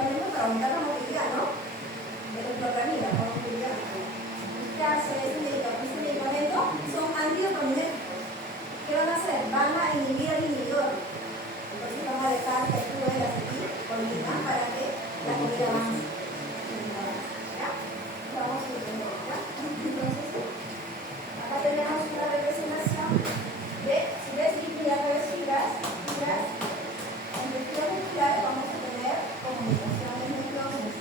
medicamentos para aumentar la movilidad, ¿no? De la clorramina, para movilidad. Ese medicamento son antidopaminérgicos. ¿Qué van a hacer? Van a inhibir al inhibidor. Entonces vamos a dejar que actúe la acetilcolina para que la comida avance. ¿Ya? Vamos a ver, ¿ya? Entonces, acá tenemos una representación de, si ves ya ves fibras, en tejido muscular vamos a tener comunicaciones neuronas.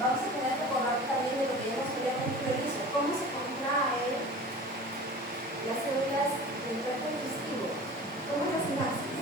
Vamos a tener que acordar también de lo que ya nos había conocido, cómo se contrae las células del tracto digestivo, cómo es la sinapsis.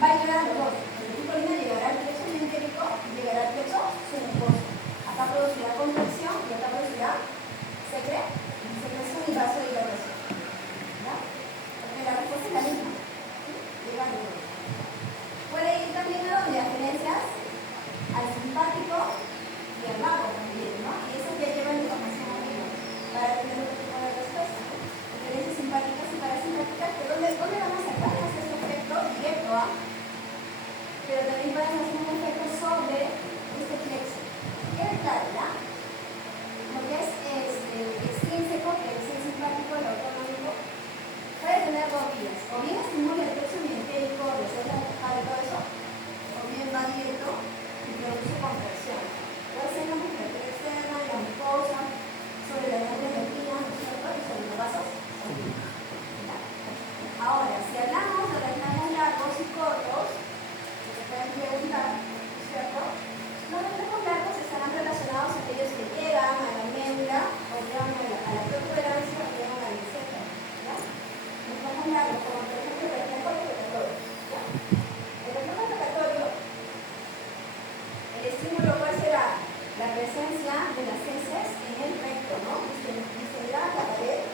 va a llegar a los dos. El ticolina llegará al plexo mientérico y llegará al plexo submucoso. Acá producirá contracción y acá producirá secreción y vasodilatación. ¿Ya? Porque la respuesta es la misma. Llega a los dos. Puede ir también a donde agencias al simpático y al vago también, ¿no? Y eso ya lleva la información arriba para tener otro tipo de respuesta. Diferencias simpáticas y parasimpáticas, que ¿dónde van a sacar? Hacer un efecto directo a, pero también pueden hacer un efecto sobre este plexo. ¿Queda claro, ya? Lo que es extrínseco, que es el simpático, el autonómico, puede tener dos vías. O bien estimula el plexo mientérico, de células y todo eso, o bien va directo y produce contracción. Puede ser la musculatura externa, la mucosa, sobre la glándula endocrina, ¿no es cierto? Y sobre los vasos. Ahora, si hablamos de reflejos largos y cortos, que se pueden preguntar, ¿no es cierto? Los reflejos largos estarán relacionados a aquellos que llegan a la médula o llegan a la protuberancia o llegan a la liseta. Reflejos largos, como por ejemplo el reflejo rotatorio. El reflejo rotatorio, el estímulo cuál será la presencia de las heces en el recto, ¿no? Distenderá la pared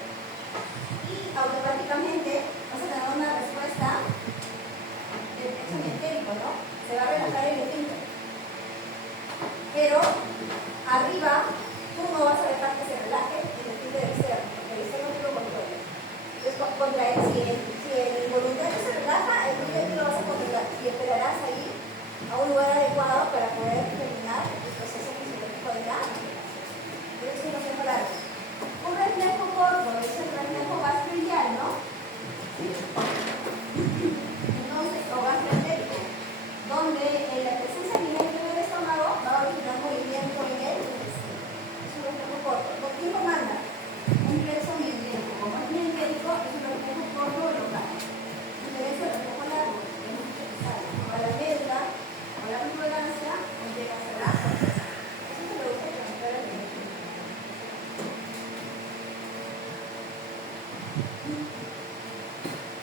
y automáticamente vas a tener una respuesta del plexo mientérico, ¿no? Se va a relajar el esfínter. Pero arriba tú no vas a dejar que se relaje el esfínter externo, porque el externo no lo controla. Entonces, contra él, si el involuntario se relaja, el esfínter tú lo vas a controlar y esperarás ahí a un lugar adecuado para poder terminar el proceso fisiológico de la relajación. Pero eso no es largo. Un reflejo corto es el reflejo gastroiliar, ¿no? Entonces, o gastroentérico, donde la presencia directa en el estómago va a originar movimiento en el intestino. Es un reflejo corto. ¿Con quién lo manda? Un plexo mientérico. Como es mientérico, es un reflejo corto o local. Diferencia del reflejo largo, que es mucho que sale. O a la médula, o a la protuberancia, o llega a ser la contracción. Eso se produce con el reflejo.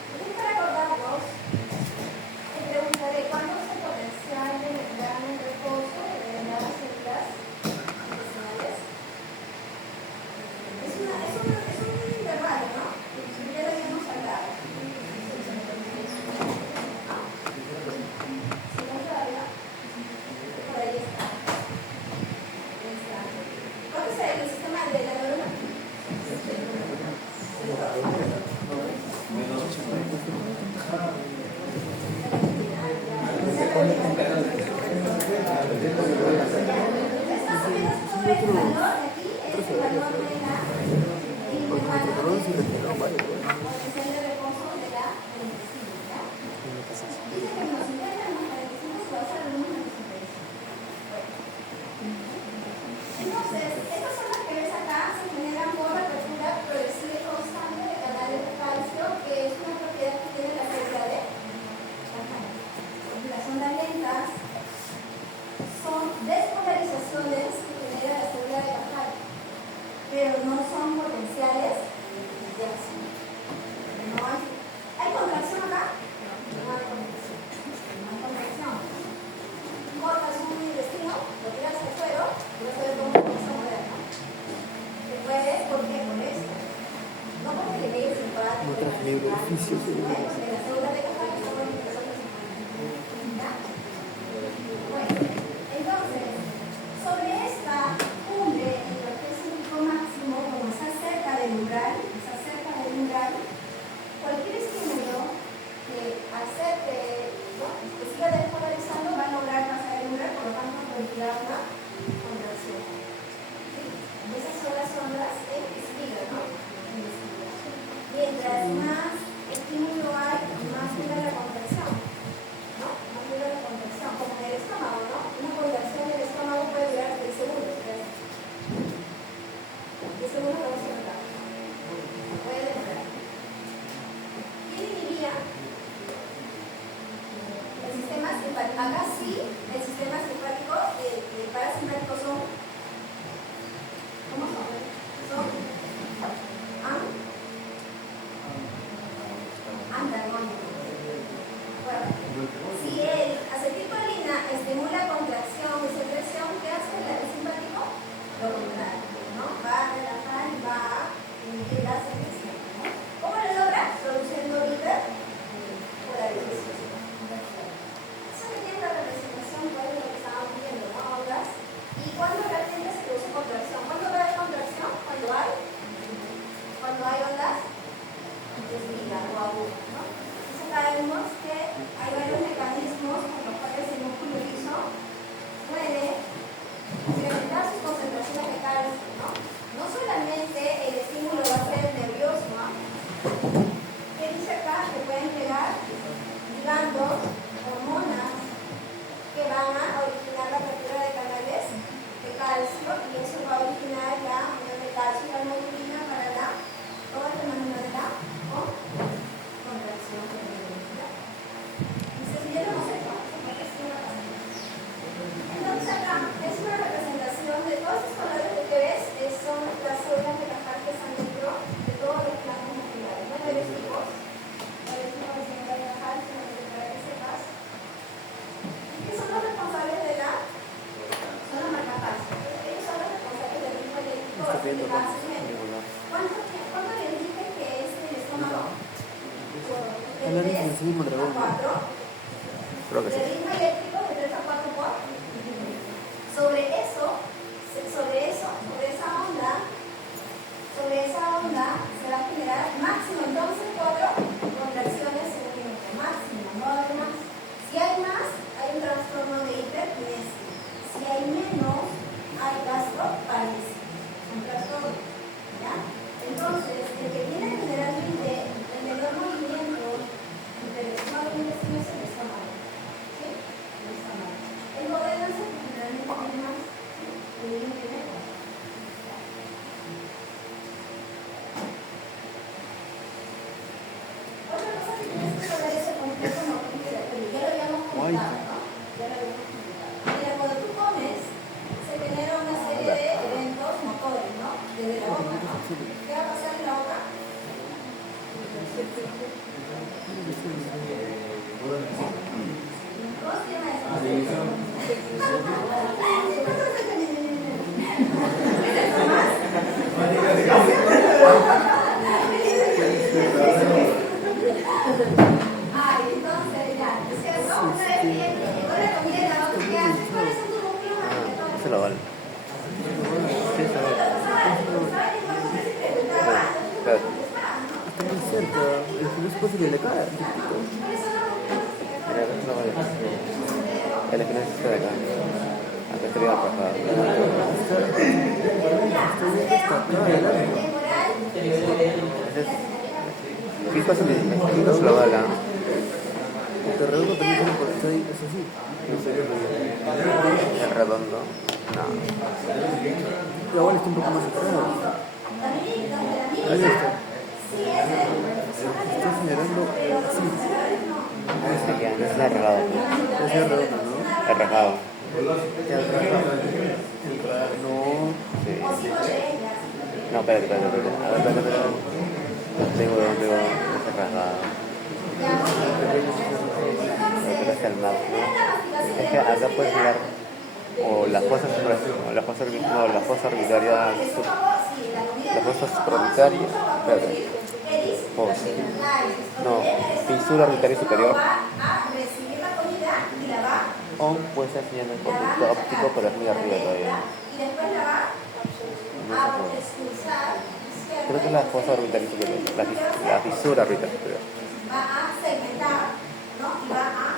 Entonces, para acordarnos, te preguntaré cuándo es el potencial de membrana en reposo de determinadas células intestinales. Es un intervalo, ¿no? Ya lo habíamos hablado. Si no todavía, por ahí está. ¿Cuánto es el sistema de la neurona? Más o menos todo este valor de aquí es el valor de la potencial de reposo de la intestino, ¿ya? Dice que nos internan los 45 se va a hacer el número de 55. Entonces, estas son las que ves acá, se generan por apertura progresiva y constante de canales de calcio, que es una propiedad que tiene la célula de las ondas lentas son despolarizaciones que genera la célula de Bajada. vemos que hay varios mecanismos por los cuales el músculo liso puede incrementar sus concentraciones de calcio, ¿no? No solamente el estímulo va a ser nervioso, ¿no? ¿Qué dice acá? Que pueden llegar ligandos, hormonas que van a originar la apertura de canales de calcio y eso va a originar la unión de calcio y la hemoglobina para la todo el fenómeno de la contracción de la velocidad. Dice, si ya lo hemos hecho, entonces acá es una representación de todos estos colores que ves, son las células de Cajal que están dentro de todos los planos musculares. No hay varios tipos de células de Cajal, solamente para que sepas. ¿Y qué son los responsables de la? Son los marcapasos. Ellos son los responsables del ritmo eléctrico de cada segmento. ¿Cuánto les dije que es el estómago? De 3 a 4. El ritmo eléctrico de 3 a 4 por. Sobre esa onda se va a generar máximo entonces 4 contracciones en un minuto. Máximo, no va a haber más. Si hay más, hay un trastorno de hiperkinesia. Si hay menos, hay gastroparesia. Un trastorno. ¿Ya? Entonces, el que tiene generalmente el menor movimiento entre el estómago y el intestino es el estómago. ¿Sí? El estómago. El duodeno es el que generalmente tiene más movimiento y menos. Otra cosa que tienes que saber es el complejo motor giratorio. Ya lo habíamos comentado, ¿no? Ya lo habíamos comentado. Mira, cuando tú comes, se genera una serie de eventos motores, ¿no? Desde la boca, ¿no? ¿Qué va a pasar en la boca? ¿Cómo se llama eso? Ay, entonces ya, ¿cierto? Una vez que llegó la comida en la boca, ¿qué haces? ¿Cuáles son tus músculos manipulatorios? Se lo vale. Está muy cerca, es posible que le caiga. Mira, no vale. El espinazo está de acá. Acá estaría pasado. ¿Qué cosa me dice? ¿Qué cosa lo vale? El redondo también tiene por ahí, es así. El redondo. No. Pero igual está un poco más atrás. Ahí está. Está generando así. No es arrajado. Es arrajado, ¿no? Arrajado. No. Sí. No, espérate. A ver, espérate. Tengo es arrajado. Pero es el más, ¿no? Es que acá puedes hablar o las cosas orbitarias, las cosas supraorbitarias, espérate. No, fisura orbitaria superior. O puede ser señal en conducto óptico, pero es muy arriba todavía. Creo que es la fosa orbitaria superior, la fisura orbitaria superior. Va a segmentar, ¿no? Y va a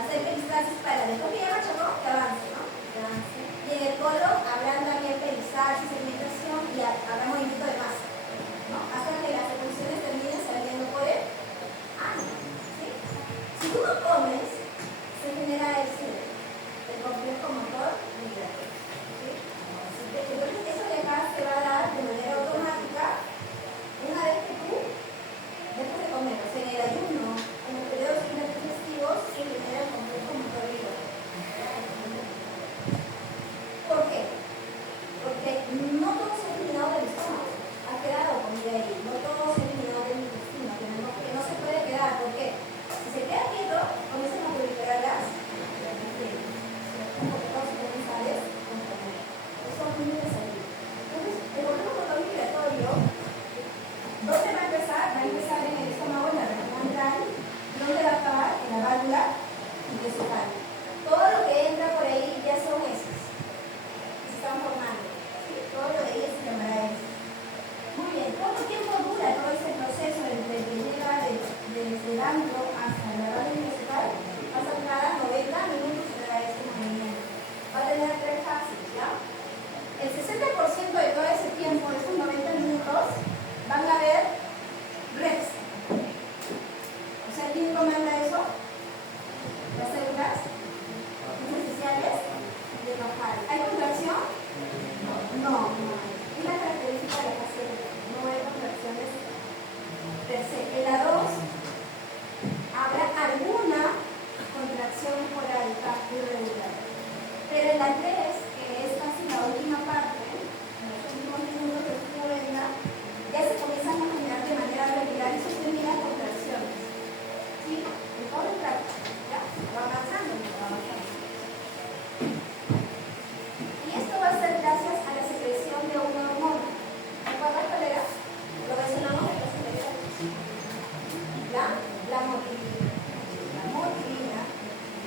hacer peristalsis para después que ya machacó, que avance, ¿no? Que avance. Y en el colon habrá también peristalsis, segmentación y habrá movimiento de masa, ¿no? Hasta que las evoluciones terminen saliendo por el ano, ¿sí? Si tú no comes, se genera el complejo motor migratorio, ¿sí? Entonces eso de acá se va a dar de manera automática una vez que tú después de comer, o sea, en el ayuno, en los periodos digestivos, se genera el complejo motor migratorio. ¿Por qué? Porque no todo se ha eliminado del estómago, ha quedado comida ahí, no todo se ha eliminado del intestino, que no se puede quedar, ¿por qué? Si se queda quieto, comienzan a proliferar las bacterias, porque todos se ponen sales con comer. Eso es muy necesario. Entonces, el complejo motor migratorio, ¿dónde va a empezar? Va a empezar en el estómago, en la región antral. ¿Dónde va a acabar? En la válvula intestinal. Todo lo que entra por ahí ya son heces. Se están formando. ¿Sí? Todo lo de ahí se llamará heces. Muy bien. ¿Cuánto tiempo dura todo ese proceso desde que llega desde el antro a artificial químico manda eso, las células artificiales de bajar. ¿Hay contracción? No, no hay. Es la característica de la célula. No hay contracciones per se. En la 2 habrá alguna contracción esporádica irregular. Pero en la 3, que es casi la última parte, en los últimos minutos de su venga, ya se comienzan a generar de manera regular y sostenida contracciones. ¿Sí? En todo el tracto. ¿Ya? Va avanzando, va avanzando. Y esto va a ser gracias a la secreción de una hormona. ¿Recuerdas cuál era? Lo mencionamos en clase anterior. La motilina. La motilina.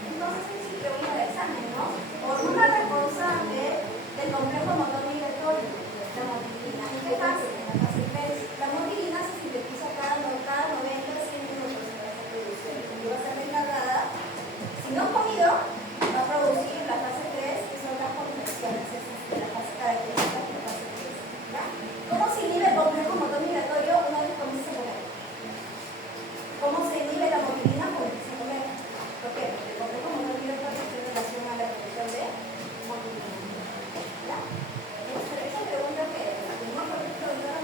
Entonces, sí que uno del examen, ¿no? Hormona responsable del complejo motor migratorio, la motilina. ¿En qué fase? En la fase 3. La motilina se sintetiza cada 90 a 100 minutos en la producción. Y va a ser encargada, si no comido, va a producir la fase 3, que son las contracciones de la fase característica de la fase 3. ¿Ya? ¿Cómo se inhibe el complejo motor migratorio una vez comienza a comer? ¿Cómo se inhibe la motilina? Pues se comer. ¿Por qué? Porque el complejo motor migratorio tiene relación a la producción de motilina. ¿Ya? Esa pregunta que no por qué preguntar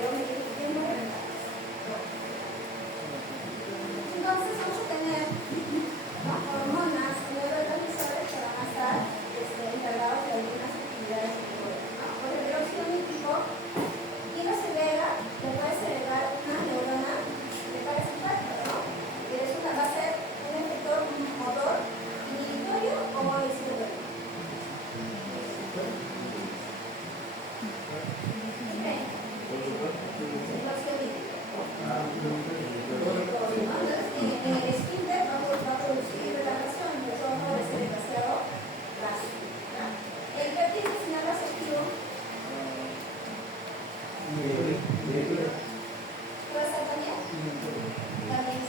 yo me estoy diciendo entonces vamos a tener, ¿no?, hormonas, neurotransmisores que van a estar encargados de algunas actividades psicológicas, ¿no? Por el dióxido nítrico y la severa le puede segregar una neurona de parasimpático, ¿no? Que es una, va a ser un efector motor inhibitorio o excitatorio. El esfínter va a producir relajación, entonces va a favorecer demasiado gasto. El péptido intestinal receptivo puede ser también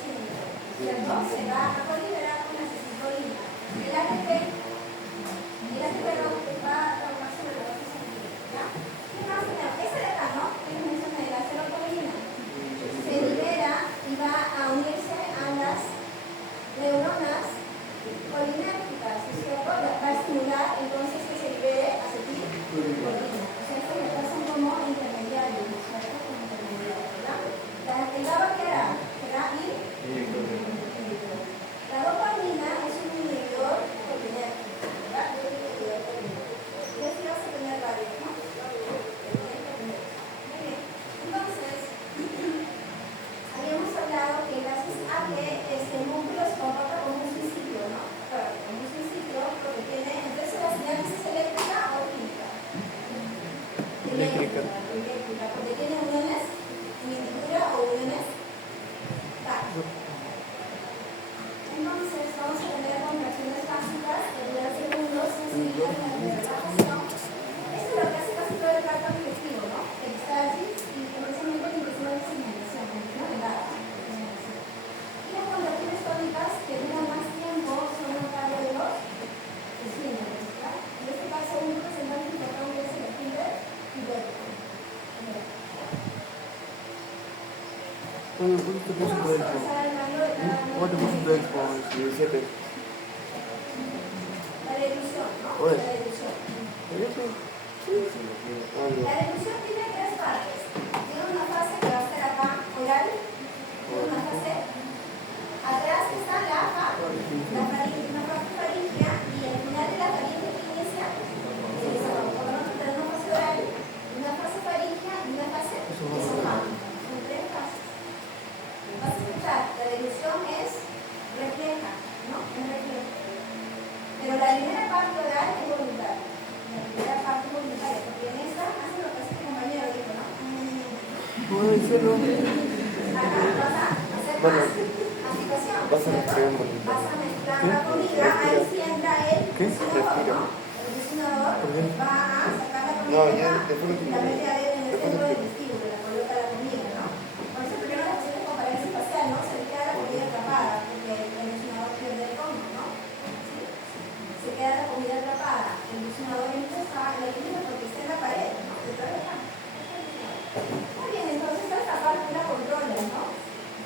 sí, ¿cierto? Se va a coliberar con la acetilcolina. El ATP va a trabajar sobre la base sanguínea. ¿Ya? ¿Qué más tenemos? Esa de acá, ¿no? Que les mencioné, la serotonina. Se libera y va a unirse a las neuronas colinérgicas, ¿es cierto? Va a estimular entonces que se libere acetilcolina. O sea, estos ya son como intermediarios, ¿no es cierto? Como intermediarios, ¿verdad? El GABA, ¿qué hará? Será la dopamina es un inhibidor colinérgico, ¿verdad? Y así vas a tener varios, ¿no? Muy bien. Entonces, habíamos hablado que gracias a que este músculo se comporta como un suicidio, ¿no? Claro, como un suicidio porque tiene, entonces la señal es eléctrica o química. Eléctrica, porque tiene uniones inhibidora o uniones TAC. Entonces vamos a tener contracciones básicas que duran segundos, seguidas de relajación. Esto es lo que hace casi todo el tracto digestivo, ¿no? Éxtasis y precisamente el intestino de segmentación, ¿no? Y las contracciones tónicas que duran más tiempo son a cargo de los esfínteres, ¿verdad? En este caso, un representante importante es el esfínter ibérico. Oye, ¿cuánto te puso el Vamos a pasar al rango de cada uno. ¿Cuánto te puso el 17? La dilución, ¿no? Oye. La dilución. La dilución tiene tres partes. Tiene una fase que va a ser acá, oral. Tiene una fase. Atrás está la AFA, una parte faríngea, y al final de la faringe que inicia, se desahoga. Por lo tanto, tenemos una fase oral, una fase faríngea y una fase esofágica. Son tres fases. Vas a escuchar, la dilución es refleja, ¿no? Es refleja. Pero la primera parte oral es voluntaria. La primera parte es voluntaria, porque en esta hace lo que hace tu compañero, dijo, ¿no? Ay, cielo. Acá vas a hacer Bueno, más agitación. vas a mezclar un poquito. Vas a mezclar la comida, ahí sí entra el ¿Qué? diseñador, Respira. ¿no? El diseñador ¿Por qué? va a sacar la comida No, de ya, acá después lo y la mete adentro en el después centro lo del vestíbulo, la coloca la comida, ¿no? Por eso primero la cuestión de comparación espacial, ¿no? Se le queda la comida atrapada, porque el diseñador pierde el fondo, ¿no? ¿Sí? Se queda la comida atrapada, el diseñador empuja la comida porque está en la pared, ¿no? Detrás de acá. Muy bien, entonces esta parte la controlas, ¿no?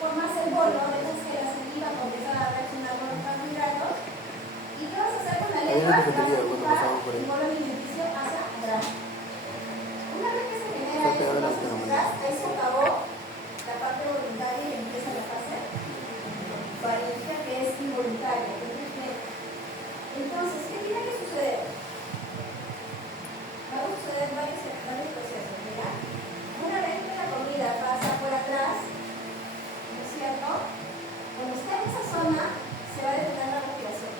Formas alcohol, no dejas que la saliva comienza a reaccionar con los carbohidratos. ¿Y qué vas a hacer con la lengua? Vas a empujar el bolo alimenticio hacia atrás. Una vez que se genera eso, hacia atrás, ahí se acabó la parte voluntaria y empieza la fase faríngea, que es involuntaria. Entonces, ¿qué tiene que suceder? Va a suceder varios procesos, ¿verdad? Una vez que la comida pasa por atrás, ¿no es cierto? Cuando está en esa zona, se va a detener la respiración.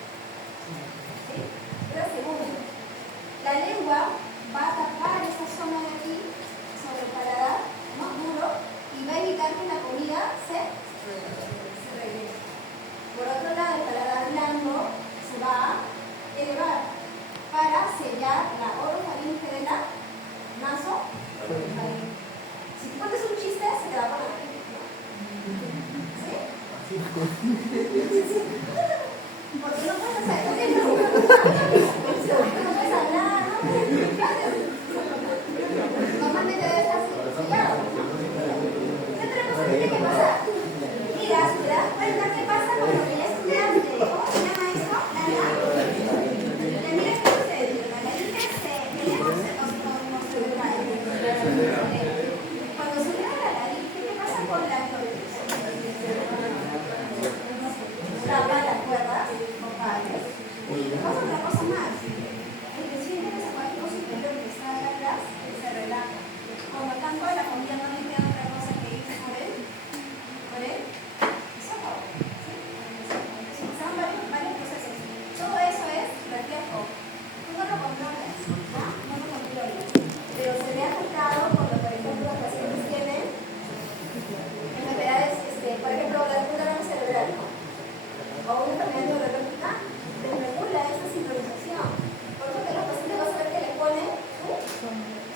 ¿Sí? Pero segundo, la lengua va a tapar esa zona de aquí, sobre el paladar, más duro, y va a evitar que la comida se regrese. Por otro lado, el paladar blando se va a elevar para sellar la orofaringe de la nasofaringe. Si tú pones un chiste, se te va por la nariz, ¿no? ¿Sí? Sí. Porque no puedes hacer, no puedes hablar, ¿no? Normalmente debes estar sellado. ¿Qué otra cosa tiene que pasar? Mira, si te das cuenta qué pasa con lo que ya estudiaste. ¿Cómo se llama eso? Mira qué sucede. La laringe se eleva o se retrae. Cuando se eleva la laringe, ¿qué pasa con la tapa las cuerdas vocales? Y pasa otra cosa más. El presidente mesofágico superior que está acá atrás se relaja. Por lo tanto, la comida no le queda otra cosa que irse por él. Por él. Son varios procesos. Todo eso es reflejo. Tú no lo controlas, ¿no? No lo controlas. Pero se ve afectado cuando, por ejemplo, los pacientes tienen enfermedades, por ejemplo, la derrame cerebral, ¿no? O una enfermedad neurológica, desregula esa sincronización. Por eso que los pacientes vas a ver que le ponen su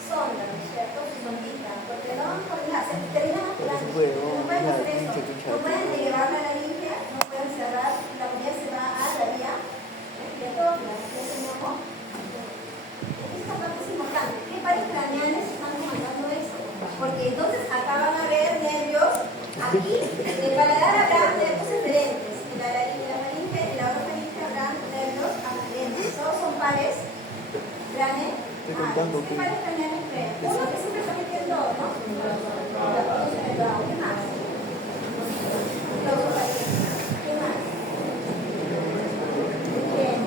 sonda, ¿no es cierto? Su sondita. Porque no se terminan apurando. No pueden hacer eso. No pueden elevar la laringe, no pueden cerrar, la comida se va a la vía respiratoria, que es el moco. Esta parte es importante. ¿Qué pares craneales están comandando esto? Porque entonces acá van a haber nervios. Aquí, el paladar habrá nervios diferentes. En la faringe, en la orofaringe habrá nervios diferentes. Todos son pares craneales. ¿Qué pares craneales creen? Uno que siempre está metiendo, ¿no? ¿Qué más? ¿Qué más? Bien.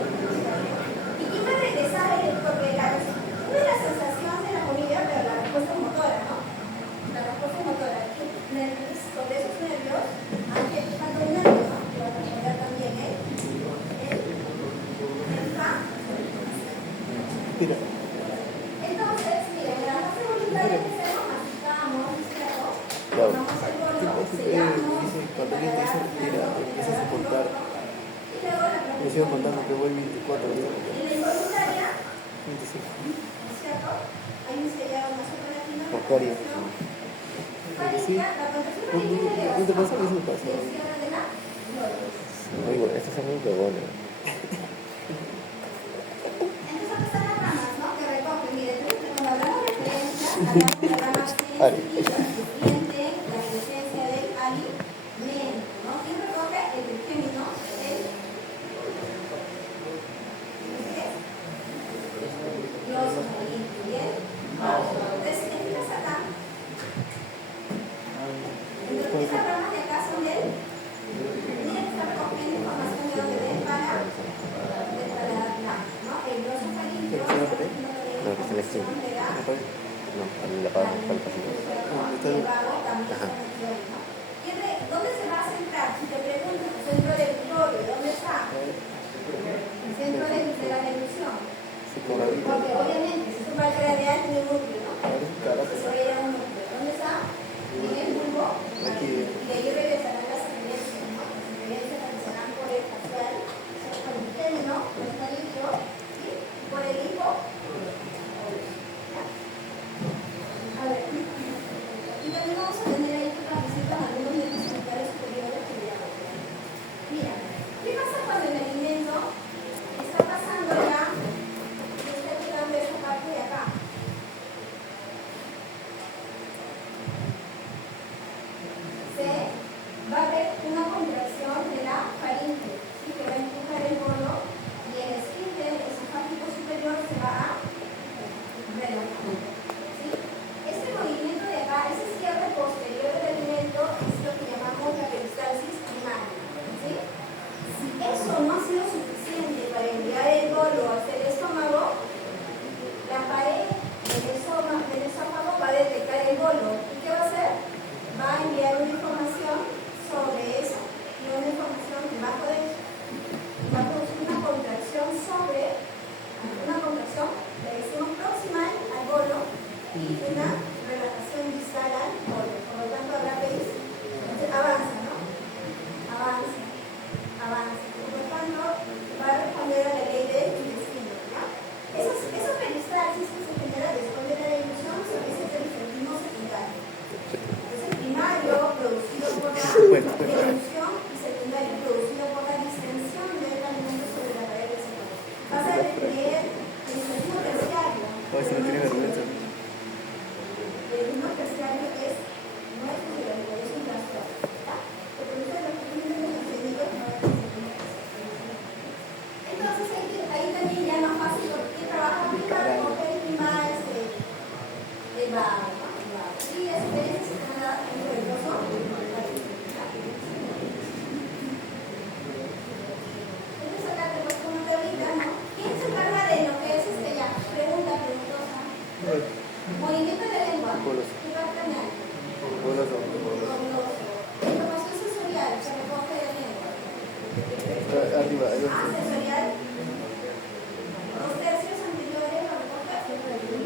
Y quiero regresar porque una de las sensaciones de la comida, pero la respuesta es motora, ¿no? La respuesta es motora. Sobre esos nervios, aunque tanto un nervio, ¿no? Que va a responder también el fa. Entonces, miren, la fase voluntaria que hacemos, masticamos, ¿cierto? Tomamos el bolo, sellamos, Cuando alguien dice respira, empiezas a contar. y luego la Me sigo contando que voy 24 en la involuntaria, 25. ¿no es cierto? Hay un sellado nasofaríngeo. Porcaria. Sí. ¿No te pasa? Eso me pasa. Oigo, estos son muy cagones. Entonces, aquí están las ramas, ¿no? Que recogen. Miren, cuando hablamos de referencias, hablamos de ramas diente, la presencia del alimento, ¿no? ¿Quién recoge? El trigémino, los alimentos, ¿bien? Entonces, si te fijas acá, entonces estas ramas de acá son del, mira que está recogiendo información de donde ven para del paladar blanco, ¿no? El grosso faríngeo está recogiendo No, que se le extiende. información de la No, para el pasillo. una contracción de la faringe, ¿sí? Que va a empujar el bolo y el esfínter esofágico superior se va a relajar. ¿Sí? Este movimiento de acá, ese cierre posterior del alimento, es lo que llamamos la peristalsis primaria. ¿Sí? Si eso no ha sido suficiente para enviar el bolo hacia el estómago, la pared del esófago va a detectar el bolo. ¿Y qué va a hacer? Va a enviar una información sobre eso y una información debajo de eso. Va a producir una contracción le decimos proximal al bolo y una relajación distal al bolo. Por lo tanto, ahora veis, entonces avanza, ¿no? Avanza. Por lo tanto, va a responder a la ley del intestino, ¿ya? Esos peristalsis que se generan después de la dilución son ese peristaltismo secundario. Entonces, primario, producido por la dilución, y secundario, producido por la distensión del alimento sobre la pared del estómago. Vas a leer el peristaltismo terciario. A ver si no tiene vergüenza. El peristaltismo terciario no es fisiológico, es un trastorno, ¿ya? Lo produce los pequeños neuroquímicos, no es fisiológico. Entonces, ahí también ya es más fácil porque trabaja primero con periprima, el vago, ¿no? El vago. Y esa experiencia se genera en el verdoso. Entonces acá te puesto una tablita, ¿no? ¿Quién se encarga de lo que es ya? Preguntosa. Movimiento de la lengua. ¿Qué va a planear? Goloso. Información sensorial, se recoge de la lengua. Arriba, Sensorial. 2 tercios anteriores lo recoge.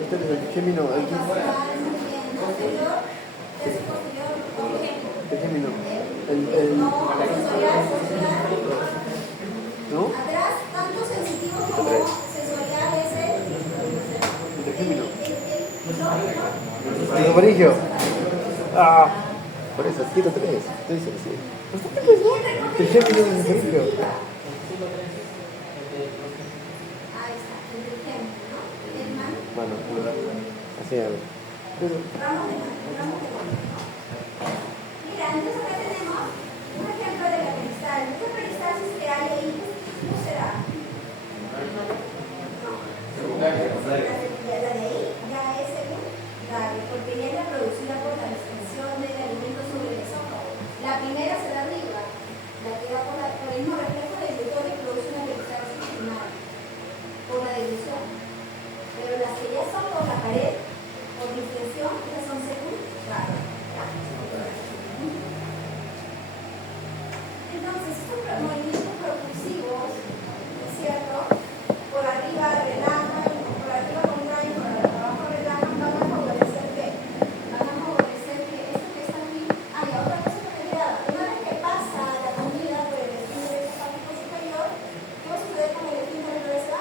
Este es el gemino. El Posterior, tercio posterior, recoge. El gemino. No, sensorial. ¿No? Atrás, tanto sensitivo como sensorial es El gemino. el El amarillo. Ah. Por eso, 103. Estoy diciendo así. El gemino es el amarillo. Ahí está, el del gemino, ¿no? El man. Bueno, así a ver. Ramos de mano. Mira, entonces acá tenemos un ejemplo de la peristalsis. Esta peristalsis que hay ahí, ¿cómo será? La de ahí ya es secundaria, porque ya es la producida por la distensión del alimento sobre el esófago. La primera se da arriba, la que da por el mismo reflejo del glucón y produce una peristalsis primaria, por la dilución. Pero las que ya son por la pared, por distensión, esas son secundarias. Entonces, estos movimientos propulsivos, ¿no es cierto? Por arriba relajan, por arriba contraen, por abajo relajan, van a favorecer que esto que está aquí. Y otra cosa que me queda, una vez que pasa la comida por el esfínter esofágico superior, ¿qué va a suceder con el esfínter de cabeza?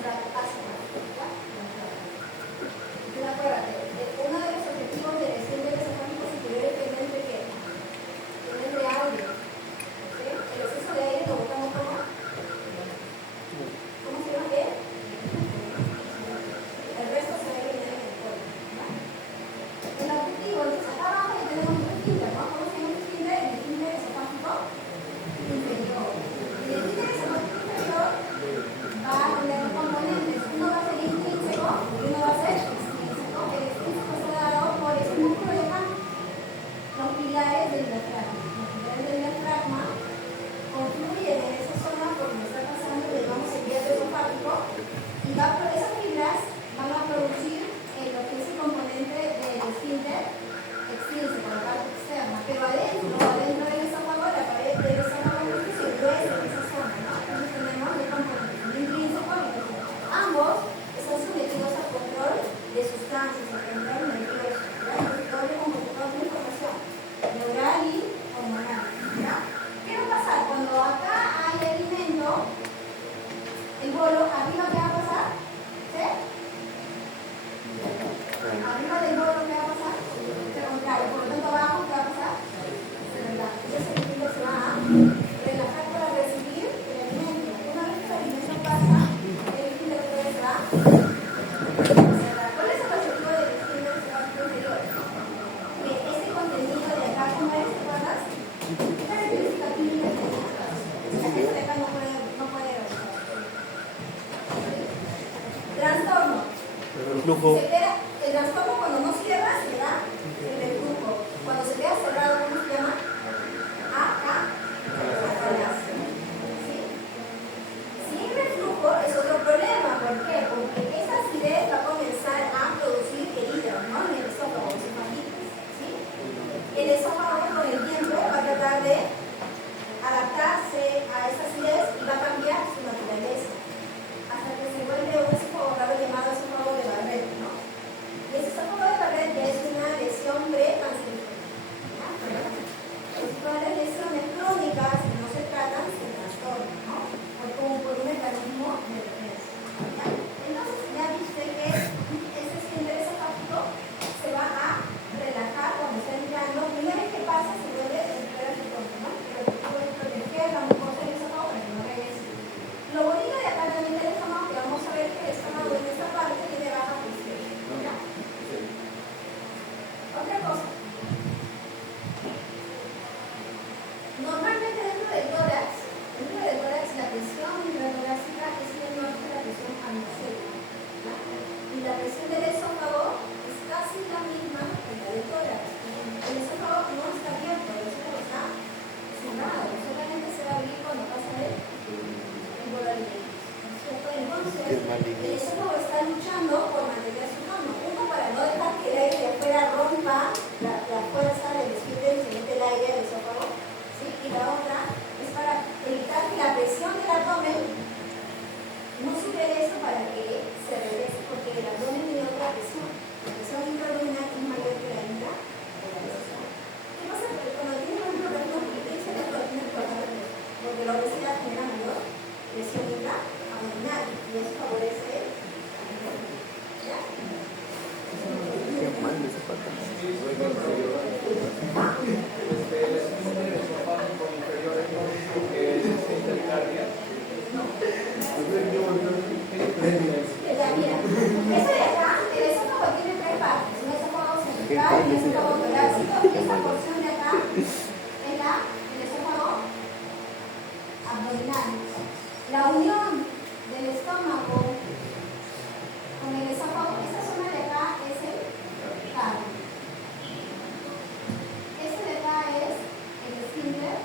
La pasa, ¿ya? Entonces, acuérdate, uno de los objetivos del esfínter esofágico superior es tener de qué? Tener de aire. ¿Sí? El exceso de aire lo botamos como. ¿Cómo se llama? El resto se debe tener en el cuerpo. El objetivo, entonces acá abajo ya tenemos un esfínter, ¿no? ¿Cómo se llama el esfínter? El esfínter esofágico inferior. Y el esfínter esofágico inferior va a tener dos componentes. Uno va a ser intrínseco y uno va a ser extrínseco. El extrínseco está dado por ese músculo de acá, los pilares del diafragma. Los pilares del diafragma confluyen en esa zona por donde está pasando, le llamamos el diálogo esofágico, y esas fibras van a producir lo que es el componente del esfínter extrínseco, la parte externa, pero adentro del esófago, la pared del esófago se gruesa en esa zona, ¿no? Entonces tenemos dos componentes, el intrínseco y el extrínseco. Ambos están sometidos a control de sustancias, a control nervioso, ¿ya? Doble información, neural y hormonal, ¿ya? ¿Qué va a pasar? Cuando acá hay alimento, el bolo, arriba ¿qué va a pasar? ¿Sí? Arriba del bolo ¿qué va a pasar? Se contrae, por lo tanto abajo ¿qué va a pasar? Se relaja. Entonces el alimento se va a relajar para recibir el alimento. Una vez que el alimento pasa, el esfínter se va a cerrar. ¿Cuál es el objetivo del esfínter esofágico inferior? Que ese contenido de acá, ¿cómo es? ¿Te acuerdas? reflujo. Se queda, el trastorno cuando no cierra se da el reflujo. Cuando se queda cerrado, ¿cómo se llama? Acalasia. ¿Sí? Sin reflujo es otro problema. ¿Por qué? Porque esa acidez va a comenzar a producir heridas, ¿no? En el esófago, esofagitis. ¿Sí? El esófago con el tiempo va a tratar de adaptarse a esa acidez y va a cambiar su naturaleza hasta que se vuelve un esófago raro llamado esófago de Barrett, ¿no? Y ese esófago de Barrett ya es una lesión precancerígena, ¿no? Todas las lesiones crónicas no se tratan sin trastorno, ¿no? Por un mecanismo de defensa, ¿ya? Entonces ya viste que ese esfínter esofágico se va a relajar cuando está entrando. Una vez que pasa se vuelve a entrar a su tronco, ¿no? Pero puede proteger la mucosa del esófago para que no regrese. Lo bonito de acá también del estómago, que vamos a ver que el estómago en esta parte tiene baja presión, ¿ya? Otra cosa. Normalmente dentro del tórax la presión intratorácica es menor que la presión amiocélica, ¿ya? Y la presión del esófago es casi la misma que la del tórax. El esófago no está abierto, el esófago está cerrado, solamente se va a abrir cuando pasa el bolo alimenticio, ¿no es cierto? Entonces, el esófago está luchando por mantener su tono. Uno, para no dejar que el aire de afuera rompa la fuerza del esfínter y se mete el aire al esófago, ¿sí? Y la otra es para evitar que la presión del abdomen no supere eso para que se regrese, porque el abdomen tiene otra presión. La presión intraabdominal es mayor que la intraabdominal. ¿Qué pasa? Porque cuando tienes un problema de presión, porque la obesidad genera mayor presión intraabdominal y eso favorece ¿ya? Qué mal esa parte. Mira, eso de acá, el esófago tiene tres partes: un esófago central, un esófago torácico, y esta porción de acá es el esófago abdominal. La unión del estómago con el esófago, esta zona de acá es el cardio. Este de acá es el esfínter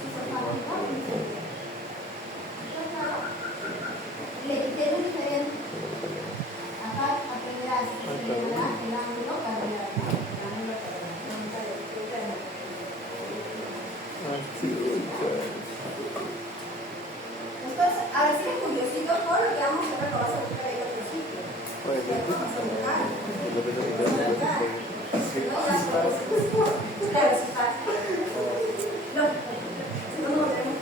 esofágico inferior. Le quité un diferente. Acá aprenderás el ángulo cardiaco. El ángulo cardiaco. Entonces, a ver si es curiosito, todo lo que vamos a ver lo vas a buscar en otro sitio. Vamos a buscar. Claro, es fácil. No, no tenemos.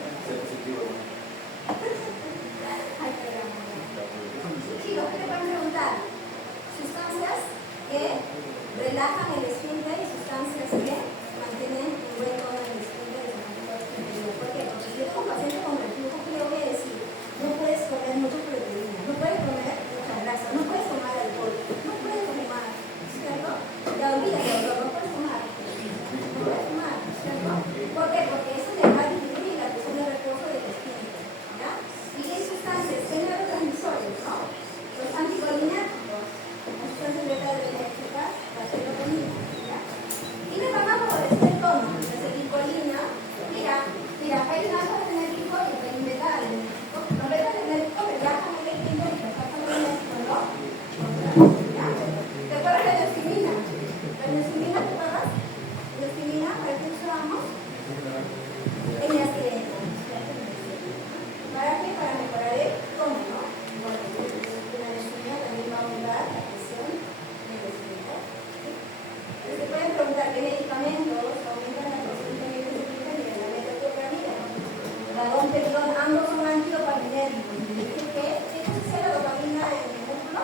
Chicos, ¿qué le pueden preguntar? Sustancias que relajan el esfínter y sustancias que mantienen un buen tono del esfínter y el ¿por qué? Porque si yo tengo un paciente con reflujo, ¿qué le voy a decir? No puedes comer mucha proteína, no puedes comer mucha grasa, no puedes tomar alcohol, no puedes fumar, ¿cierto? Ya olvídate, no puedes fumar, ¿cierto? ¿Por qué? Porque eso le va a disminuir la presión de reposo del esfínter, ¿ya? Y hay sustancias, hay neurotransmisores, ¿no? Los anticolinérgicos, las sustancias beta-adrenérgicas, la serotonina, ¿ya? Y le van a favorecer el tono, la acetilcolina. Mira, hay un alfa-adrenérgico y hay un beta-adrenérgico. Los beta-adrenérgicos relajan el esfínter y los alfa-adrenérgicos no. ¿Ya? ¿Te acuerdas de la leucimina? ¿La leucimina te acuerdas? La leucimina, ¿para qué usamos? En la sirena. ¿Para qué? Para mejorar el tono, ¿no? Bueno, la leucemia también va a aumentar la presión del esfínter. Se pueden preguntar qué medicamentos aumentan la presión del esfínter y la metoclopramida. La domperidona, ambos son antidopaminergicos. Dicen que tiene que ser la dopamina en el músculo,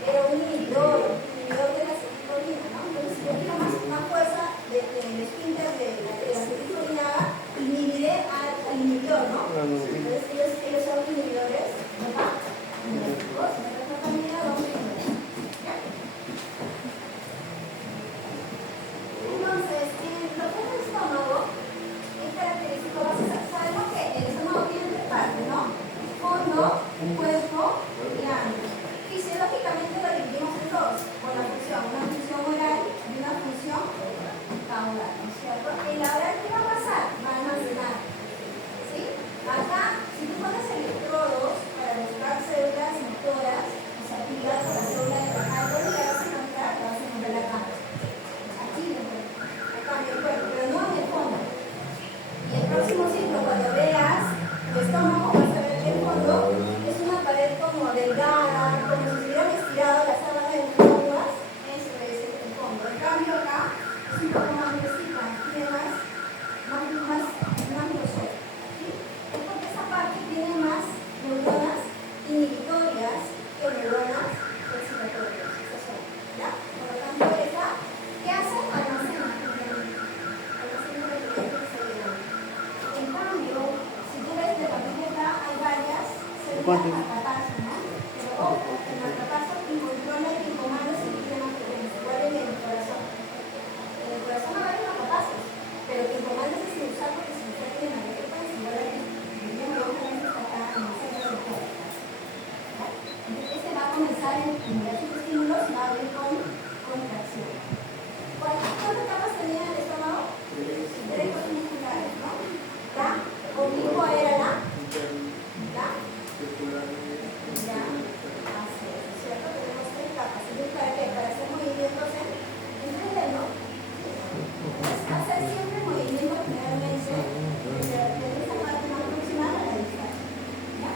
pero un inhibidor de la acetilcolina, ¿no? Entonces, si yo quiero más fuerza del esfínter de la acetilcolina, inhibiré al inhibidor, ¿no? Entonces, ellos son inhibidores, ¿verdad? Metoclopramida, domperidona. Entonces, lo que es el estómago es característico. Sabemos que el estómago tiene tres partes, ¿no? Fondo, cuerpo y ano. Fisiológicamente lo dividimos en ¿Cuánto? marcapaso, ¿no? Pero ojo, el marcapaso incontrola y comanda se divide en frecuencia, igual en el corazón. En el corazón no hay marcapasos, pero quien comanda es el usar porque si usted tiene mayor frecuencia, igual en el está acá en el centro del cuerpo. Entonces, este va a comenzar en diversos estímulos y va a abrir con contracción. ¿Cuántas etapas tenía el estómago? 3 musculares, ¿no? ¿Ya? Oblicuo era la. ¿Ya? ¿Ya? Así es, ¿cierto? Tenemos 3 capas. ¿Y para qué? Para hacer movimientos en 3D, ¿no? Entonces, hacer siempre movimientos generalmente de esta parte más aproximada a la distancia. ¿Ya?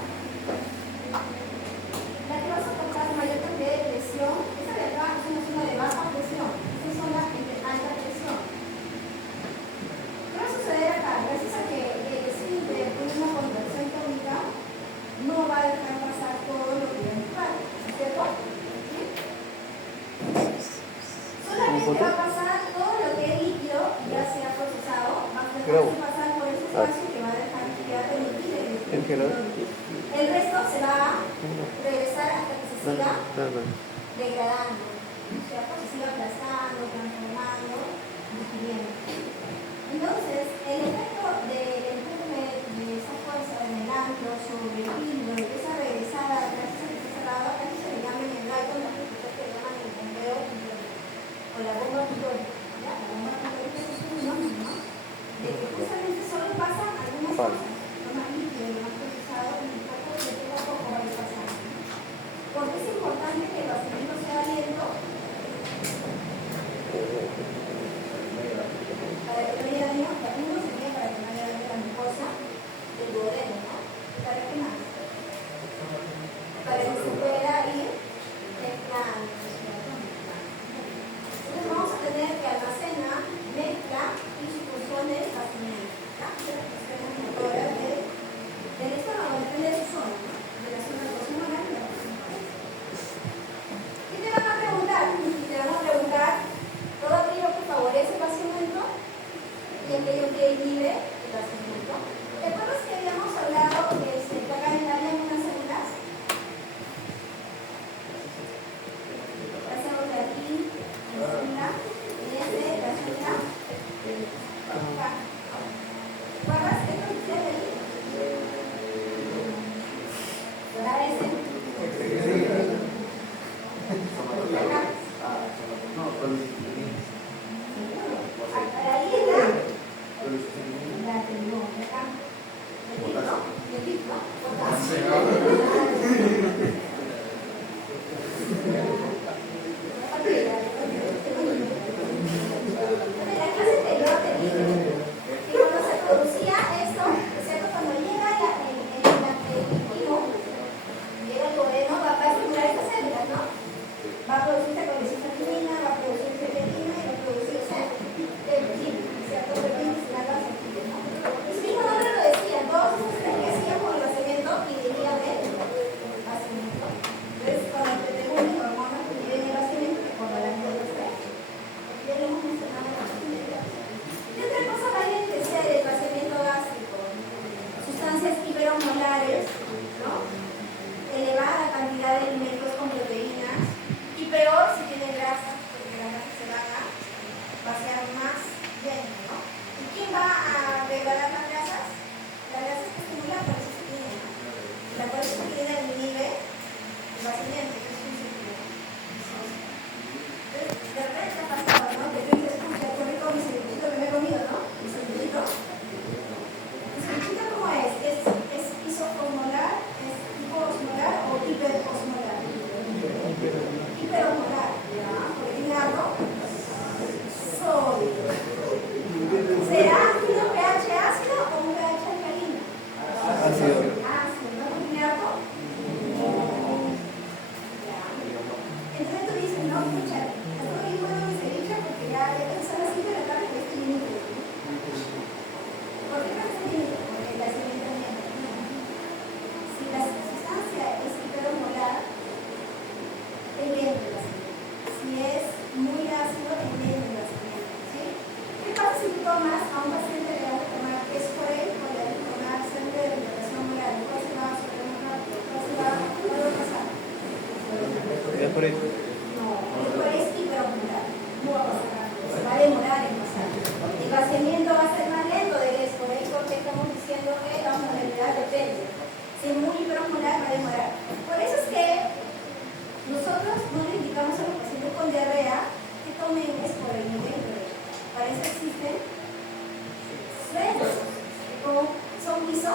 La que vas a tocar mayor cantidad de presión, esta de acá es una zona de baja presión, esta es una de alta presión. ¿Qué va a suceder acá? Gracias a que el esfínter tiene una contracción tónica, no va a dejar pasar todo lo que va a empujar, ¿cierto? ¿Sí? Solamente va a pasar todo lo que es líquido, ya sea procesado, va a dejar pasar por ese espacio que va a dejar que va a permitir el esfínter. El resto se va a regresar hasta que se siga degradando, ¿cierto? Se siga aplastando, transformando, digiriendo. Entonces, el efecto del empuje de esa fuerza en el antro sobre el hilo, de esa regresada, gracias a que está cerrado, acá se le llama en el gaito, las cosas que le llaman el bombeo o la bomba pitórica. La bomba pitórica es un sinónimo, ¿no? De que justamente solo pasan algunas cosas, lo más líquido, lo más procesado, y un poco de poco a poco va a ir pasando. Porque es importante que el vaciamiento sea lento para que no haya daño, uno sería para que no haya daño a la mucosa del duodeno, ¿no? ¿Para qué más? Para que se pueda ir mezclando. Entonces vamos a tener que almacena, mezcla y su función de vaciamiento. Las funciones motoras del estómago, depende de su zona, ¿no? De la zona de cocina grande. ¿Qué te van a preguntar? Te van a preguntar todo aquello que favorece el vaciamiento y aquello que inhibe el vaciamiento. ¿Te acuerdas que habíamos hablado de que acá en el área hay unas células? La célula de aquí, la célula, y la célula acá. ¿Te acuerdas? ¿Qué es lo que usted ahí? ¿Verdad ese? Acá. Ahí está. La tengo acá. ¿El litro? En la clase anterior te dije que cuando se producía esto, ¿cierto? Cuando llega el líquido, llega el duodeno, va a estimular estas células, ¿no? Va a producirse colecistatina, va a producirse peptina y va a producirse ¿cierto? Peptina y la base, ¿no? Y su mismo nombre lo decía, todos esos tres que hacían con el vaciamiento y dirían del vaciamiento. Entonces, cuando te tengo mis hormonas que viven el vaciamiento, que cuando la vida los tres, ya lo hemos mencionado en la vaciamiento. ¿Qué otra cosa va a evidenciar el vaciamiento gástrico? Sustancias hiperosmolares, ¿no? Elevada cantidad de alimentos con proteínas y peor si tiene grasa, porque las grasas se van a vaciar más lento, ¿no? ¿Y quién va a degradar las grasas? Las grasas que estimulan la colecitina, ¿no? La colecitina inhibe el vaciamiento, que es un círculo. Entonces, de repente te ha pasado, ¿no? Que tú dices, pucha, qué rico mi cerebrito que me he comido, ¿no? Mi cerebrito. ¿El cerebrito cómo es? Es isoformular por eso. No, esto es hiperocular. No va a pasar. Se va a demorar en pasar. El vaciamiento va a ser más lento de eso. Por eso que estamos diciendo que la homogeneidad depende. Si es muy hiperocular, va a demorar. Por eso es que nosotros no le indicamos a los pacientes con diarrea que tomen esporeína. Para eso existen sueros. Como son piso,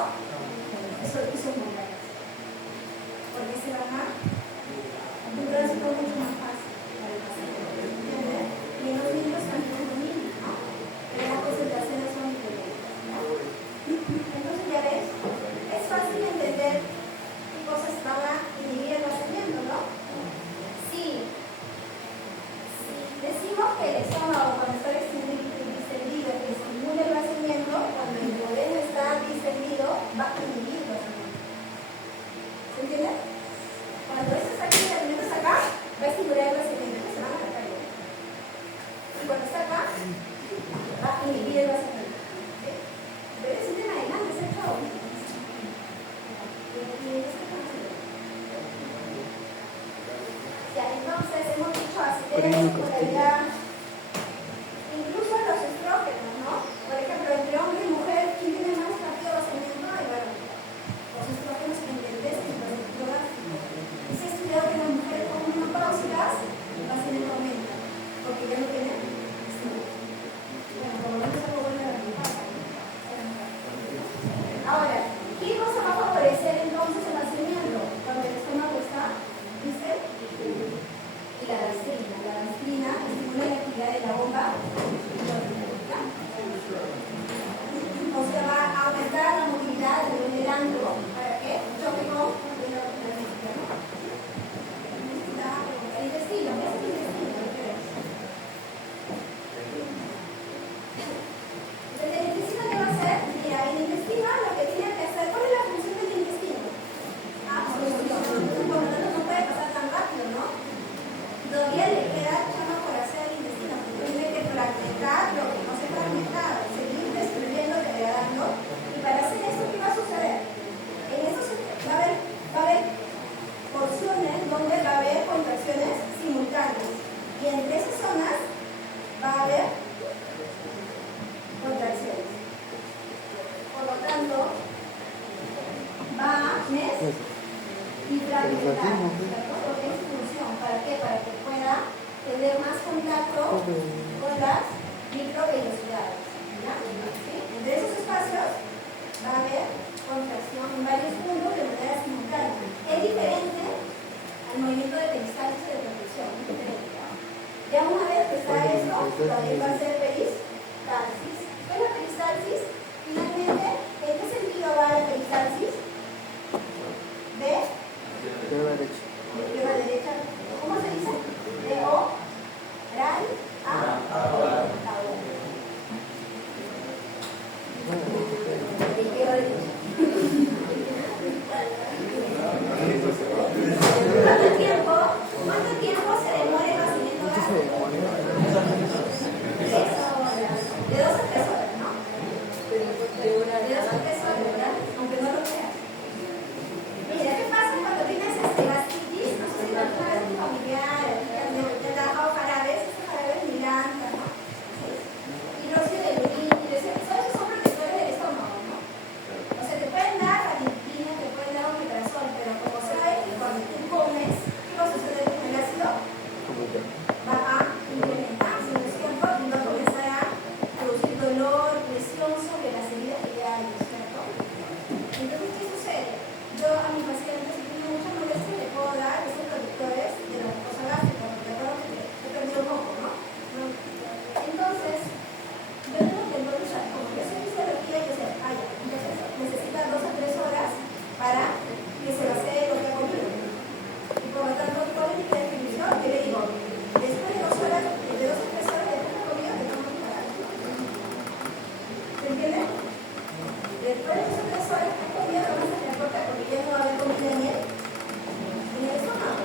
esos pisos montañas. Porque se van a un tránsito mucho más fácil para el paciente. ¿Entiendes? Y en los niños también es lo mismo, ¿no? Pero las concentraciones son diferentes, ¿no? Entonces ya ves, es fácil entender qué cosas van a inhibir el vaciamiento, ¿no? Si decimos que el estómago cuando está distendido que estimula el vaciamiento, cuando el duodeno está distendido va a inhibir el vaciamiento. ¿Se entiende? Cuando esto está aquí, el alimento está acá, va a estimular el vaciamiento, se van a sacar. Y cuando está acá, va a inhibir el vaciamiento. ¿Sí? Pero es un tema de grande, es el show. Ya, entonces hemos dicho acidez, polaridad, incluso los estrógenos, ¿no? Por ejemplo, entre hombre y mujer, ¿quién tiene más rápido vaciamiento? Y bueno, los estrógenos endentecen y los estrógenos. Y se ha estudiado que las mujeres con menopáusicas el vaciamiento aumenta, porque ya no tienen estímulo. Bueno, por lo menos algo bueno de la menopausia. Ahora, ¿qué cosa va a favorecer entonces el vaciamiento? Cuando el estómago está, ¿viste? Y la gastrina. La gastrina estimula la actividad de la bomba. O sea, va a aumentar la movilidad del antro. ¿Para qué? Choque con el intestino. ¿Qué es el intestino? El intestino, ¿qué va a hacer? Mira, el intestino lo que tiene que hacer, ¿cuál es la función del intestino? Absorción. Por lo tanto, no puede pasar tan rápido, ¿no? Todavía le queda chama por hacer el intestino, porque tiene que fragmentar lo que no se ha fragmentado, seguir destruyendo, degradando. Y para hacer eso, ¿qué va a suceder? En eso va a haber porciones donde va a haber contracciones simultáneas. Y entre esas zonas va a haber contracciones. Por lo tanto, va a fragmentar, porque es función. ¿Para qué? Para que pueda tener más contacto con las microvellosidades. ¿Sí? Entre esos espacios va a haber contracción en varios puntos de manera simultánea. Es diferente al movimiento de peristalsis y de protección. Es diferente, ¿no? Ya una vez que está esto, también va a ser peristalsis. ¿Qué es la peristalsis? Finalmente, ¿en qué sentido va la peristalsis? De izquierda a derecha. De izquierda a derecha. ¿Cómo se dice? De oral a agudo. De izquierda a derecha. ¿Cuánto tiempo se demora el vaciamiento gástrico? 3 horas. De 2 a 3 horas, ¿no? De 2 a 3 horas, ¿verdad? Aunque no lo creas. Mira, ¿qué pasa cuando tienes gastritis? No sé si alguna vez tu familiar te ha dado jarabes, estos jarabes mirantes, ¿no? Y rocío de urina, y esos son protectores del estómago, ¿no? O sea, te pueden dar valentina, te pueden dar omeprazol, pero como sabes que cuando tú comes, ¿qué va a suceder con el ácido? Va a incrementarse, ¿no es cierto? Y va a comenzar a producir dolor, presión sobre las heridas que ya hay, ¿no es cierto? Entonces, ¿qué sucede? Yo a mis pacientes, si tienen mucha molestia, les puedo dar esos protectores de la mucosa gástrica, porque recuerdo que he perdido un poco, ¿no? Entonces, yo tengo que entonces, como yo soy fisiología, yo sé, entonces necesita 2 a 3 horas para que se vacíe lo que ha comido. Y por lo tanto, ¿cuál es mi definición? Yo le digo, después de 2 horas, de 2 a 3 horas después de la comida, te tomo mi parado. ¿Se entiende? Después de 2 a 3 horas que has comido, lo vas a transportar porque ya no va a haber comida en el estómago.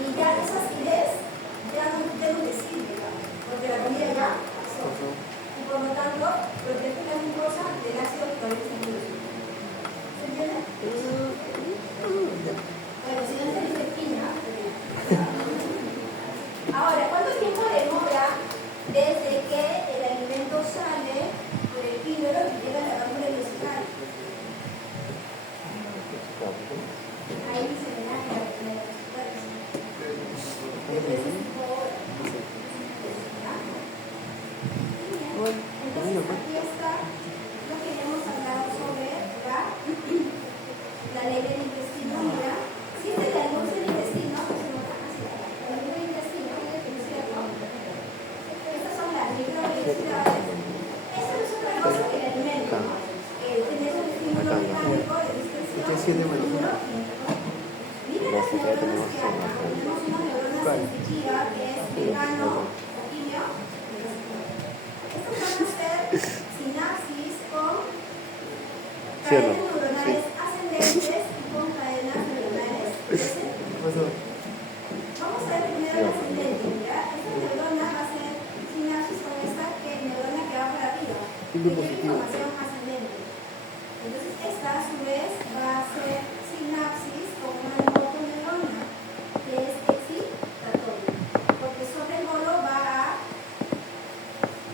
Y ya esa acidez ya no te sirve, porque la comida ya pasó. Y por lo tanto, protege la mucosa del ácido clorhídrico. ¿Se entiende? Bueno, si no entendiste espina, ¿Qué siete número manos? 5. Mira las Nosotros neuronas tenemos que hay. Tenemos una neurona ¿Cuál? sensitiva que es vegano, opinio. Estas van a ser sinapsis con ¿Sí o no? cadenas neuronales ascendentes y con cadenas neuronales descendentes. ¿Qué pasó? Vamos a ver primero la ascendente, ¿ya? Esta neurona va a ser sinapsis con esta neurona que va para arriba, que Punto tiene positivo. información ascendente. Entonces esta a su vez va a ser sinapsis con una motoneurona que es excitatoria, porque sobre el bolo va a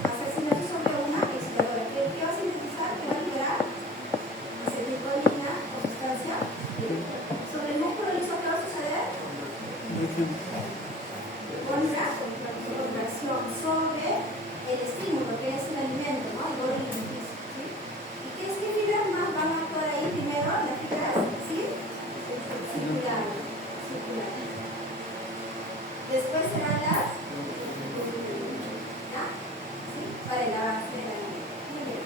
hacer sinapsis sobre una excitadora. ¿Qué va a sintetizar? ¿Qué va a liberar? Acetilcolina o sustancia química. Sobre el músculo liso, ¿qué va a suceder? Contracción sobre el estímulo, que es el alimento, ¿no? El bolo alimenticio, ¿sí? ¿Y qué fibras más van a actuar ahí? Primero, las fibras, ¿sí? Circulares. Después serán las, ¿ya? ¿Sí? Para el avance de la alimento. Muy bien.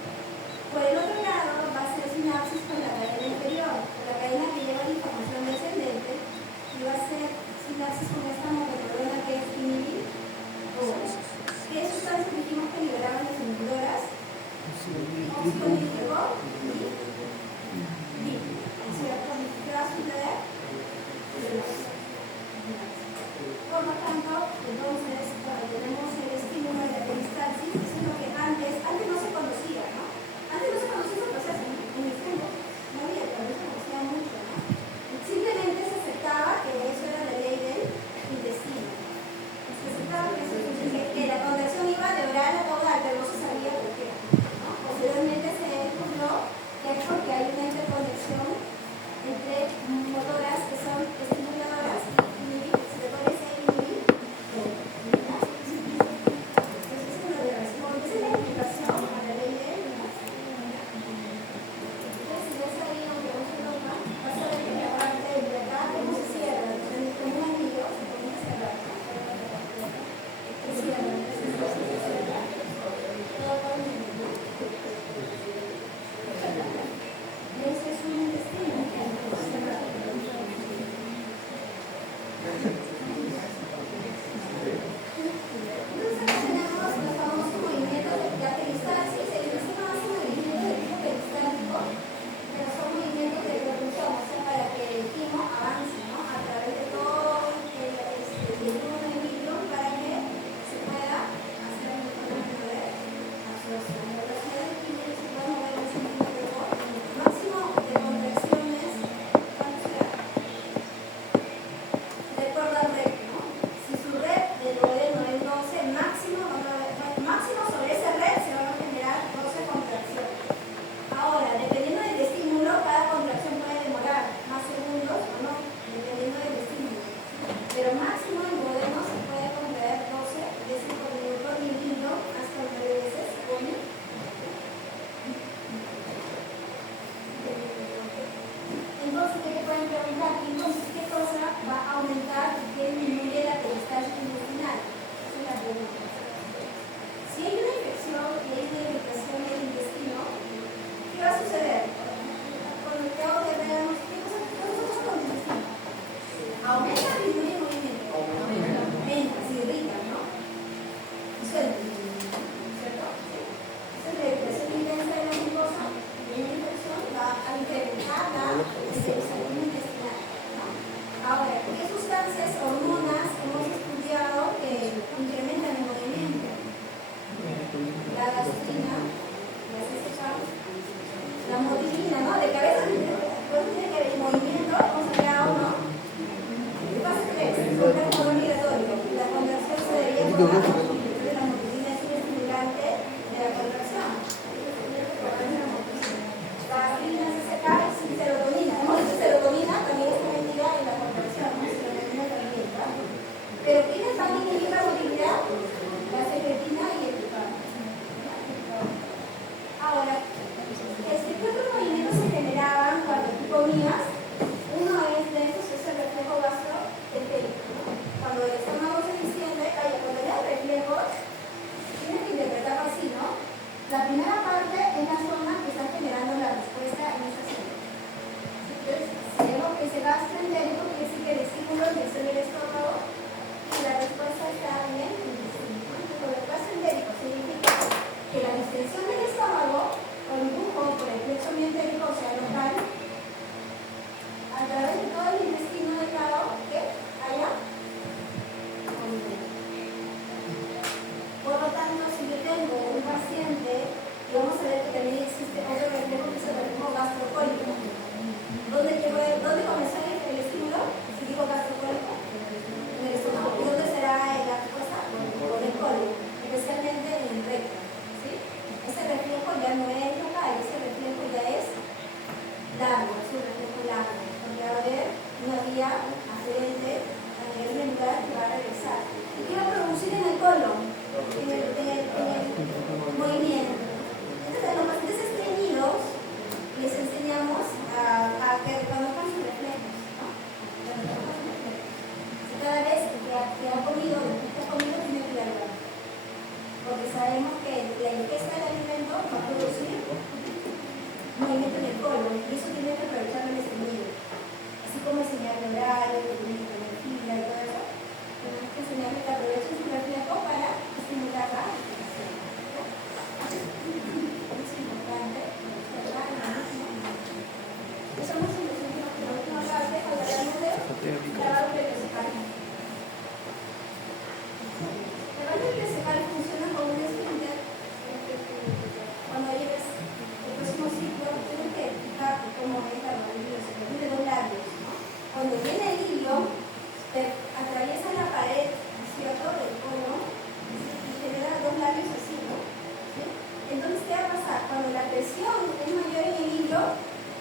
Por el otro lado, va a ser sinapsis con la cadena inferior, con la cadena que lleva la información descendente, y va a ser sinapsis con esta motoneurona que es inhibir. ¿Qué sustancias dijimos que liberaban las inhibidoras? Óxido nítrico y lípido. ¿Es cierto? ¿Qué va a suceder? Por lo tanto, entonces, cuando tenemos el estímulo de la peristalsis, eso es lo que antes no se conocía, ¿no? Antes no se conocía ese proceso, ¿no? En mis tiempos no había, pero no se conocía mucho, ¿no? Simplemente se aceptaba que eso era la ley del intestino. Se aceptaba que la contracción iba de oral a caudal, pero no se sabía por qué, ¿no? Posteriormente se descubrió que es porque hay una interconexión entre motoras que son estimuladoras y excitatorias e inhibitoras. Esa es lo de responde, esa es la explicación a la ley de entonces, si ves ahí, aunque no se nota, vas a ver que la parte de acá, cómo se cierra, como un anillo, se comienza a cerrar, ¿no? Se cierra, se cierra. Todo por un minuto. Y ese es un intestino que se cerra. Entonces acá tenemos los famosos movimientos de la peristalsis. El intestino hace movimientos de tipo peristáltico, pero son movimientos de propulsión, o sea, para que el quimo avance, ¿no? A través de todo el tubo de vidrio para que se pueda hacer un fenómeno de absorción. La velocidad del quimo se puede mover un centímetro por minuto. Máximo de contracciones, ¿cuánto será? De acuerdo al REP, ¿no? Si su REP del duodeno es 12, máximo sobre ese REP se van a generar 12 contracciones. Ahora, dependiendo del estímulo, cada contracción puede demorar más segundos o no, dependiendo del estímulo. Pero máximo en duodeno se puede contraer 12 veces por minuto y en niño hasta 9 veces por minuto. Entonces, ¿qué te pueden preguntar? Entonces, ¿qué cosa va a aumentar y qué disminuye la peristalsis intestinal? Esa es la pregunta. Si hay una infección y hay una irritación del intestino, ¿qué va a suceder? Con el que hago veamos, ¿qué cosa con el intestino? ¿Aumenta o disminuye el movimiento? Aumenta, se irrita, ¿no? Suelta, ¿cierto? Esa es la irritación intensa de la mucosa y una infección va a incrementar la salud intestinal, ¿no? Ahora, ¿qué sustancias, hormonas hemos estudiado que incrementan el movimiento? La gastrina, la CSK, la motilina, ¿no? De cabeza, pues tiene que haber movimiento, hemos hablado, ¿no? Fase 3, control migratorio. La contracción se debería formar, entonces la motilina es un estimulante de la contracción. La gastrina, CSK y serotonina. Hemos dicho serotonina también está metida en la contracción, ¿no? Serotonina también, ¿no? Pero ¿quiénes van a inhibir la motilidad? La secretina y el glutamato. Ahora, ¿qué otros movimientos se generaban cuando tú comías? Uno de esos es el reflejo gastroentérico, ¿no? Cuando el estómago se distiende, cuando hay reflejo que reconozcan sus reflejos, ¿no? Que reconozcan sus reflejos. Si cada vez que ha comido, después que ha comido, tiene que ir al baño. Porque sabemos que la ingesta del alimento va a producir movimiento en el colon y eso tiene que aprovechar el estímulo. Así como enseñarle horario, que tiene que tener fila y todo eso, tenemos que enseñarle que aproveche su reflejo para estimular la alimentación. Es importante observar el mismo. Eso es muy simple, la última parte hablaremos de lavado periodical. El lavado periodical funciona como un esfínter. Cuando llegues el próximo ciclo, tienes que fijarte cómo es la validez de dos labios, ¿no? Cuando viene el hilo, atraviesa la pared, ¿cierto?, del colon y genera dos labios así, ¿no? ¿Sí? Entonces, ¿qué va a pasar? Cuando la presión es mayor en el hilo,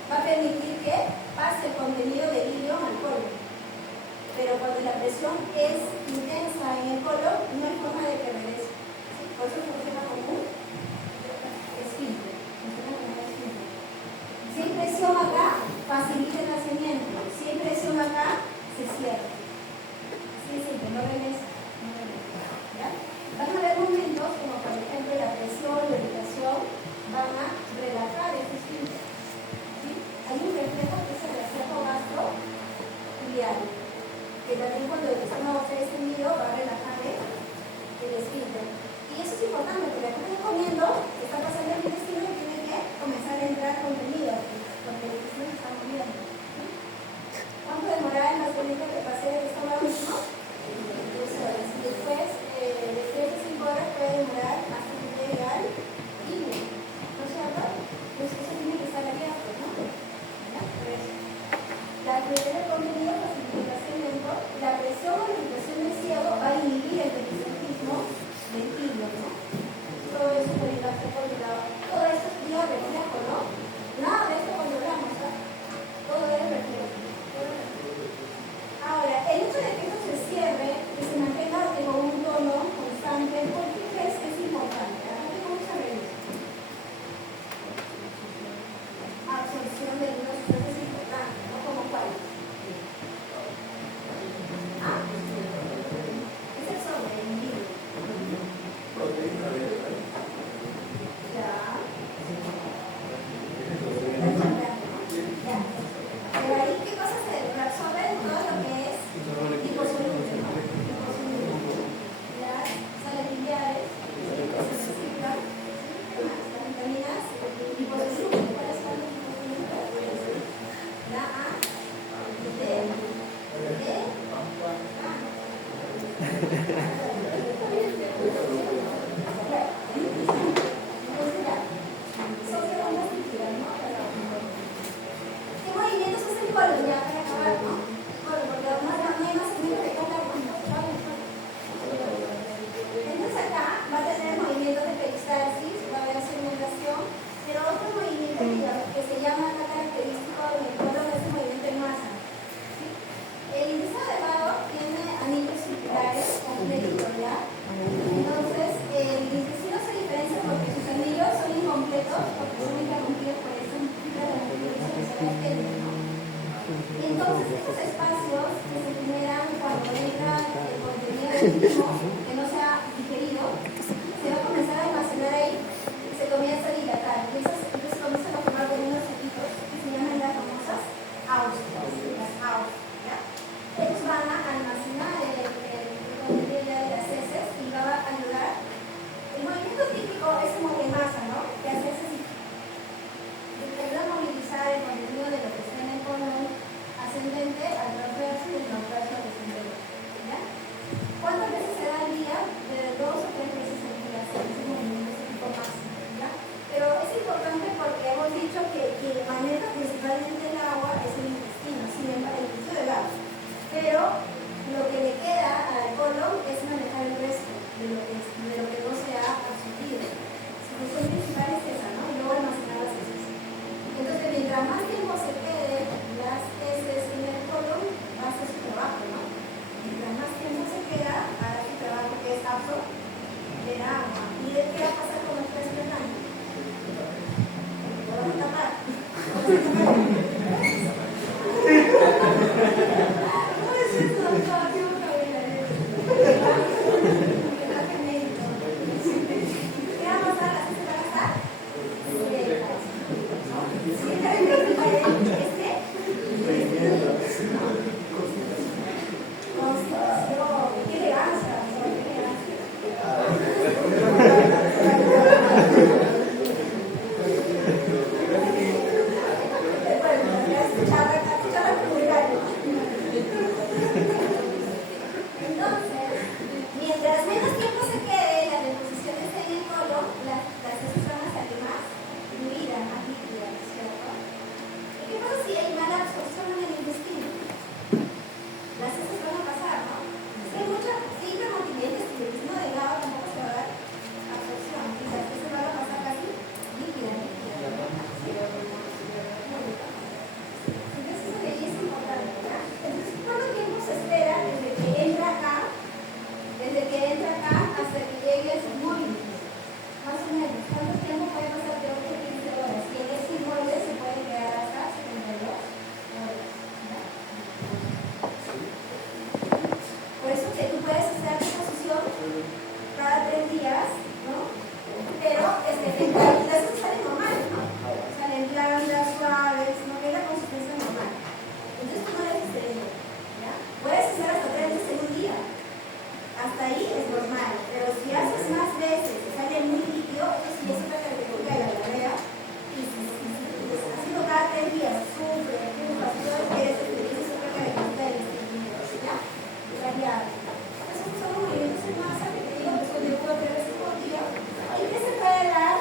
va a permitir que pase el contenido del hilo al colon. Pero cuando la presión es intensa en el colon, no hay forma de que regrese. ¿Sí? Por eso funciona como un esfínter. Si hay presión acá, facilita el nacimiento. Si hay presión acá, se cierra. Así de simple, no regresa. ¿Ya? Van a haber momentos como por ejemplo la presión, la irritación, van a relajar este esfínter. ¿Sí? Hay un reflejo que es el reflejo gastroiliario, que también cuando el estómago está extendido va a relajar el esfínter. Y eso es importante porque la gente está comiendo, está pasando el intestino y tiene que comenzar a entrar contenido porque el intestino se está moviendo. ¿Cuánto demoraba en la salida que pasé del estómago mismo? 2 horas. Y después, de 3 a 5 horas puede demorar hasta que llegue al hilo. ¿No es cierto? Pues eso tiene que estar abierto, ¿no? ¿Ya? Por eso. La fluidez del contenido facilita el nacimiento. La presión o la irritación del ciego va a inhibir el peristaltismo del hilo, ¿no? Todo eso puede darse controlado. Todo esto es vía reflejo, ¿no? Nada de esto controlamos, ¿no? Todo es reflejo. Ahora, el hecho de que esto se cierre, que se mantenga en un tono constante, ¿por qué crees que es importante? ¿Cómo se realiza? Absorción de algunas sustancias importantes, ¿no? ¿Como cuál? Ah, es el sobre, el individuo. Ya. Pero ahí, ¿qué cosa se reabsorbe? Todo lo que es liposoluble, ¿no? Liposoluble. Ya, sales biliares, se reciclan, las vitaminas liposolubles. ¿Cuáles son las liposolubles? La A, D, E, ¿qué movimientos hace el colon? Ya para acabar, ¿no? Bueno, porque no hay más segmento que cada uno. Entonces acá va a tener movimientos de peristalsis, va a haber segmentación, pero otro movimiento que se llama acá característico del colon es el movimiento en masa. ¿Sí? El intestino delgado tiene anillos circulares completos, ¿ya? Entonces, el intestino se diferencia porque sus anillos son incompletos, porque son interrumpidos por esta fibra de la circulación que se va extendiendo, ¿no? Entonces, estos espacios que se generan cuando entra el contenido del mismo, que no se ha digerido, se va a comenzar a almacenar ahí y se comienza a dilatar. Entonces comienzan a formar unos chiquitos que se llaman las famosas austrias, las austrias, ¿ya? Ellos van a almacenar el contenido ya de las heces y va a ayudar. El movimiento típico es el movimiento de masa, ¿no? Que hace heces y ayuda a movilizar el contenido de lo que está en el colon ascendente al transverso y del transverso al descendente, ¿ya? ¿Cuántas veces se da al día? De 2 o 3 veces al día se hace ese movimiento, ese tipo más, ¿ya? Pero es importante porque hemos dicho que quien maneja principalmente el agua es el intestino, siempre el intestino del agua. Pero lo que le queda al colon es manejar el resto de lo que no se ha absorbido. Su función principal es esa, ¿no? Y luego almacenar las heces. Entonces, mientras más tiempo se quede las heces en el colon, va a hacer su trabajo, ¿no? Mientras más tiempo se queda, hará su trabajo que es absorber agua. ¿Y de qué va a pasar con el resto del año? Lo van a tapar. Qué elegancia, entonces, mientras menos tiempo se quede, las deposiciones en el colon, las heces van a salir más fluidas, más líquidas, ¿cierto? ¿Y qué pasa si hay mala absorción en el intestino? Las heces van a pasar, ¿no? Si hay mucha hipermotilidad, si el intestino delgado tampoco se va a dar absorción, y las heces van a pasar casi líquidas. Entonces, eso de ahí es importante, ¿verdad? Entonces, ¿cuánto tiempo se espera desde que entra acá hasta que llegue a su inmueble? Más o menos, ¿cuánto tiempo puede pasar de 8 a 15 horas? Y en ese inmueble se puede quedar hasta 72 horas. ¿Ya? Por eso que tú puedes hacer deposición cada 3 días, ¿no? Pero las salen normales, ¿no? Salen blandas, suaves, no que la consistencia normal. Entonces tú no debes hacer eso, ¿ya? Puedes hacer hasta 3 veces en un día. Hasta ahí es normal, pero si haces más veces y sale muy líquido, eso sí es una característica de la diarrea. Y si haciendo cada 3 días sufre, pujas, todo lo que es otra característica del estreñimiento, ¿ya? La diarrea. Esos son movimientos en masa que te digo que son de 1 a 3 veces por día y que se puede dar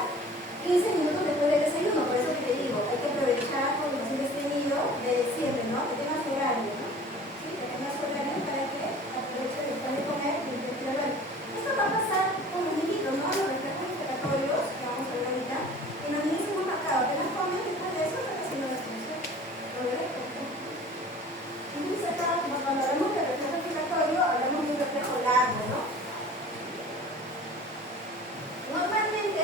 15 minutos después del desayuno. Por eso que te digo, hay que aprovechar cuando recién estreñido de siempre, ¿no? Que tengas horario, ¿no? ¿Sí? Que tengas horario para que aproveche después de comer y intente hablar. Esto va a pasar con los niñitos, ¿no? Los reflejos respiratorios, que vamos a ver ahorita, en los niños hemos marcado apenas comen después de eso, está haciendo la función. ¿Lo ves? Entonces acá, cuando hablamos de reflejo respiratorio, hablamos de un reflejo largo, ¿no? Normalmente,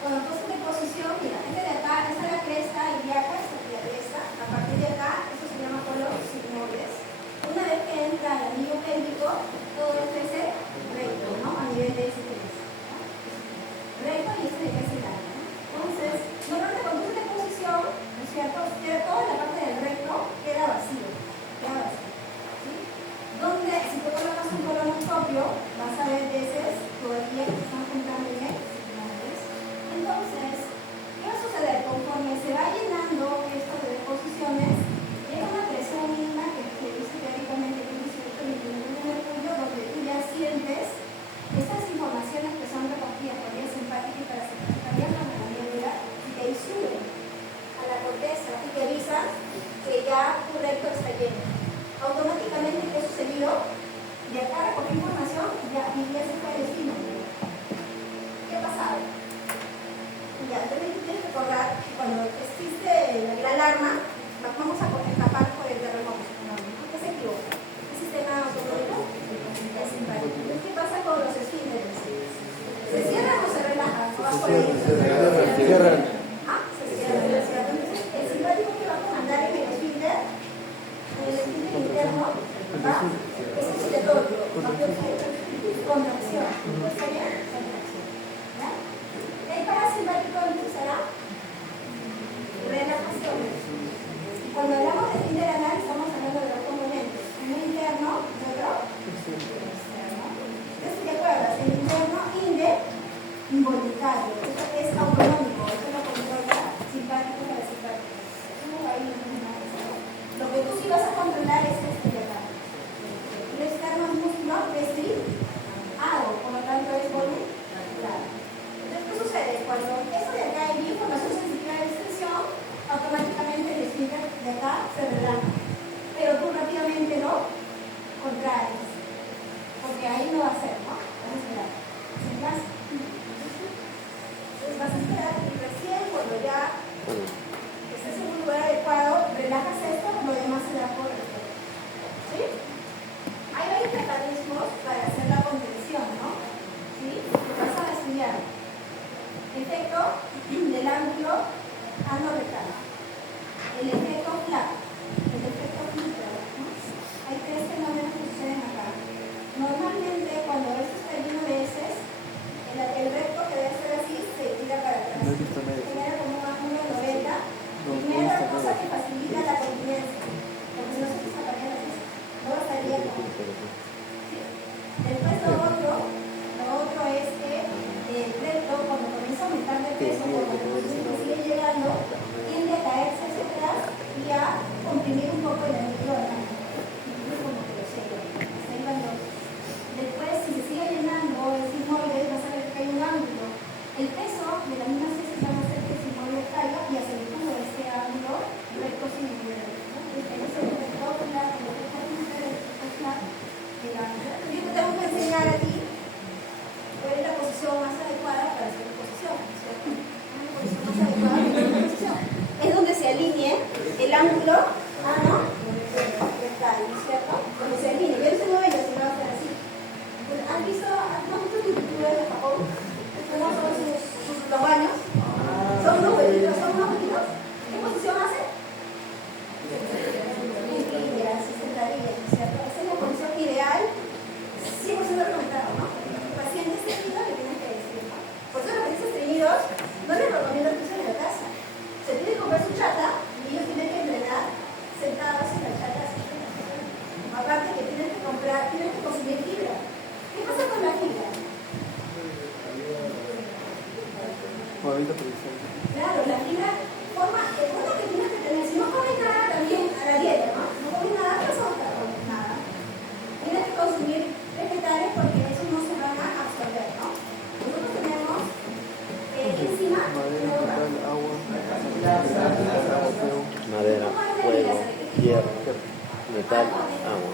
cuando estás en posición, mira, este de acá, esta es la cresta ilíaca, esta es la cresta, a partir de acá, eso se llama colon sigmoides. Una vez que entra el anillo pélvico, todo esto es el recto, ¿no? A nivel de ese cresta, ¿no? Recto y este de acá es el área, ¿no? Entonces, normalmente cuando tú estás en posición, ¿no es cierto? Toda la parte del recto queda vacío, ¿sí? Donde, si tú colocas un colonoscopio, vas a ver veces todavía que se están juntando en el sigmoides. Entonces, ¿qué va a suceder? Conforme se va llenando esto de deposiciones, llega una presión mínima que se dice teóricamente que es 18 milímetros de mercurio, donde tú ya sientes estas informaciones que son recogidas por vía simpática y parasimpática viajan a la médula y te suben a la corteza y te avisan que ya tu recto está lleno. Automáticamente, ¿qué sucedió? De acá recoger información ya se fue al destino. ¿Qué pasaba? Ya, entonces tienes que recordar que cuando existe la alarma, vamos a escapar por el terremoto. ¿Qué se equivoca? ¿El sistema autonómico? Es simpático. ¿Qué pasa con los esfínteres? ¿Se cierran o se relajan? Se cierran. Ah, se cierran. Entonces, el simpático que va a comandar en el esfínter interno, ¿va? Es oscilatorio, contracción. ¿Está bien? Contracción. ¿Ya? El parasimpático entonces será relajación. Después lo otro es que el recto, cuando comienza a aumentar de peso, cuando la posición sigue llegando, tiende a caerse hacia atrás y a comprimir un poco el anillo de la mano. Como que lo sé, está llevando. Después, si se sigue llenando, es inmóvil, vas a ver que hay un ángulo. El peso de las mismas heces van a hacer que ese inmóvil caiga y acentuando este ángulo recto sin nivel. Yo te tengo que enseñar a ti cuál es la posición más adecuada para hacer posición, ¿cierto? La posición más adecuada para hacer posición es donde se alinee el ángulo ¿cierto? Donde se alinee. Yo no sé si va a hacer así. ¿Han visto culturas de Japón? ¿Cómo son sus baños? Son unos huevitos, ¿Qué posición hacen? ¿Cierto? Esa es la posición ideal, 100% recomendado, ¿no? El paciente estreñido le tienen que decir, ¿no? Por eso los pacientes estreñidos no les recomiendo el piso en la casa. Se tiene que comprar su chata y ellos tienen que entrenar sentados en la chata. Aparte que tienen que consumir fibra. ¿Qué pasa con la fibra? Claro, la fibra forma el punto que tienes que tener. Si no comes nada también a la dieta, ¿no? No comes nada, no comes nada. Tienes que consumir vegetales porque esos no se van a absorber, ¿no? Nosotros tenemos encima madera, fuego, hierro, metal, agua.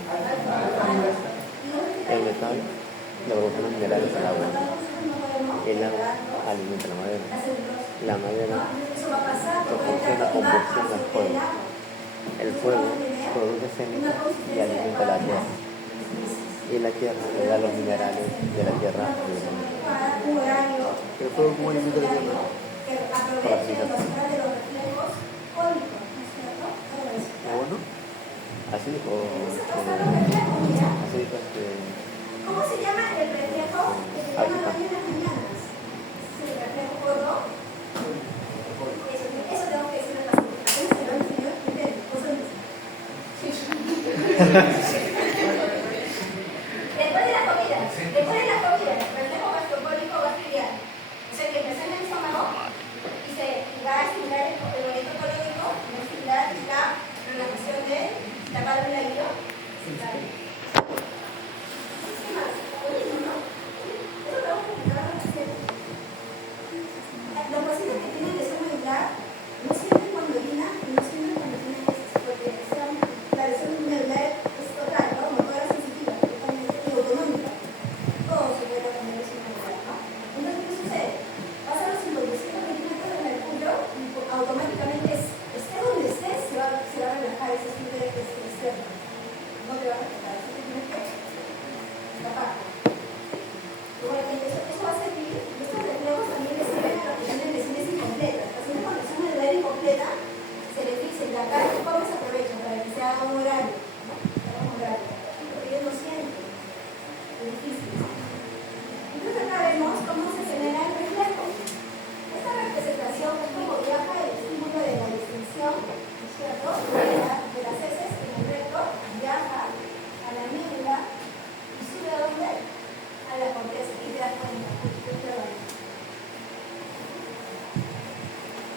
El metal le proporciona minerales al agua. El agua alimenta la madera. La madera proporciona combustión al fuego. El fuego produce ceniza y alimenta la tierra. Y la tierra le da los minerales de la tierra. ¿El fuego cómo alimenta la tierra? ¿Bueno? Así o así ¿Cómo se llama el reflejo que se llama baño en las mañanas? El reflejo gordo. Eso tengo que decirlo en la presentación, se lo enseñó el cosas Después de la comida, reflejo gastrocólico bacteriano. O sea que empezó en el estómago y se va a estimular el movimiento colónico, va a estimular la relajación de la válvula hidrocentraria. ¿Qué más? Buenísimo, ¿no? Eso lo vamos a explicar a los pacientes. Los pacientes que tienen lesión medular no sienten cuando orinan y no sienten cuando tienen heces, porque la lesión medular es total, ¿no? Motora sensitiva, totalmente y autonómica. Todo se puede cambiar lesión medular, ¿no? Entonces, ¿qué sucede? Pasan los 5200 milímetros de mercurio y automáticamente esté donde esté, se va a relajar ese esfínter externo. No te va a relajar, así que tienes que tapar. Eso va a servir, y estos reflejos también le sirven a los que tienen lesiones incompletas. Los pacientes con lesión medular incompleta se le dice, la carga que comes aprovecha para que se haga un horario, ¿no? Porque ellos no sienten. Es difícil, ¿no? Entonces acá vemos cómo se genera el reflejo. Esta representación es como viaja el estímulo de la distensión, ¿cierto? De las heces en el recto, viaja a la médula y sube a dónde? A la corteza y te das cuenta.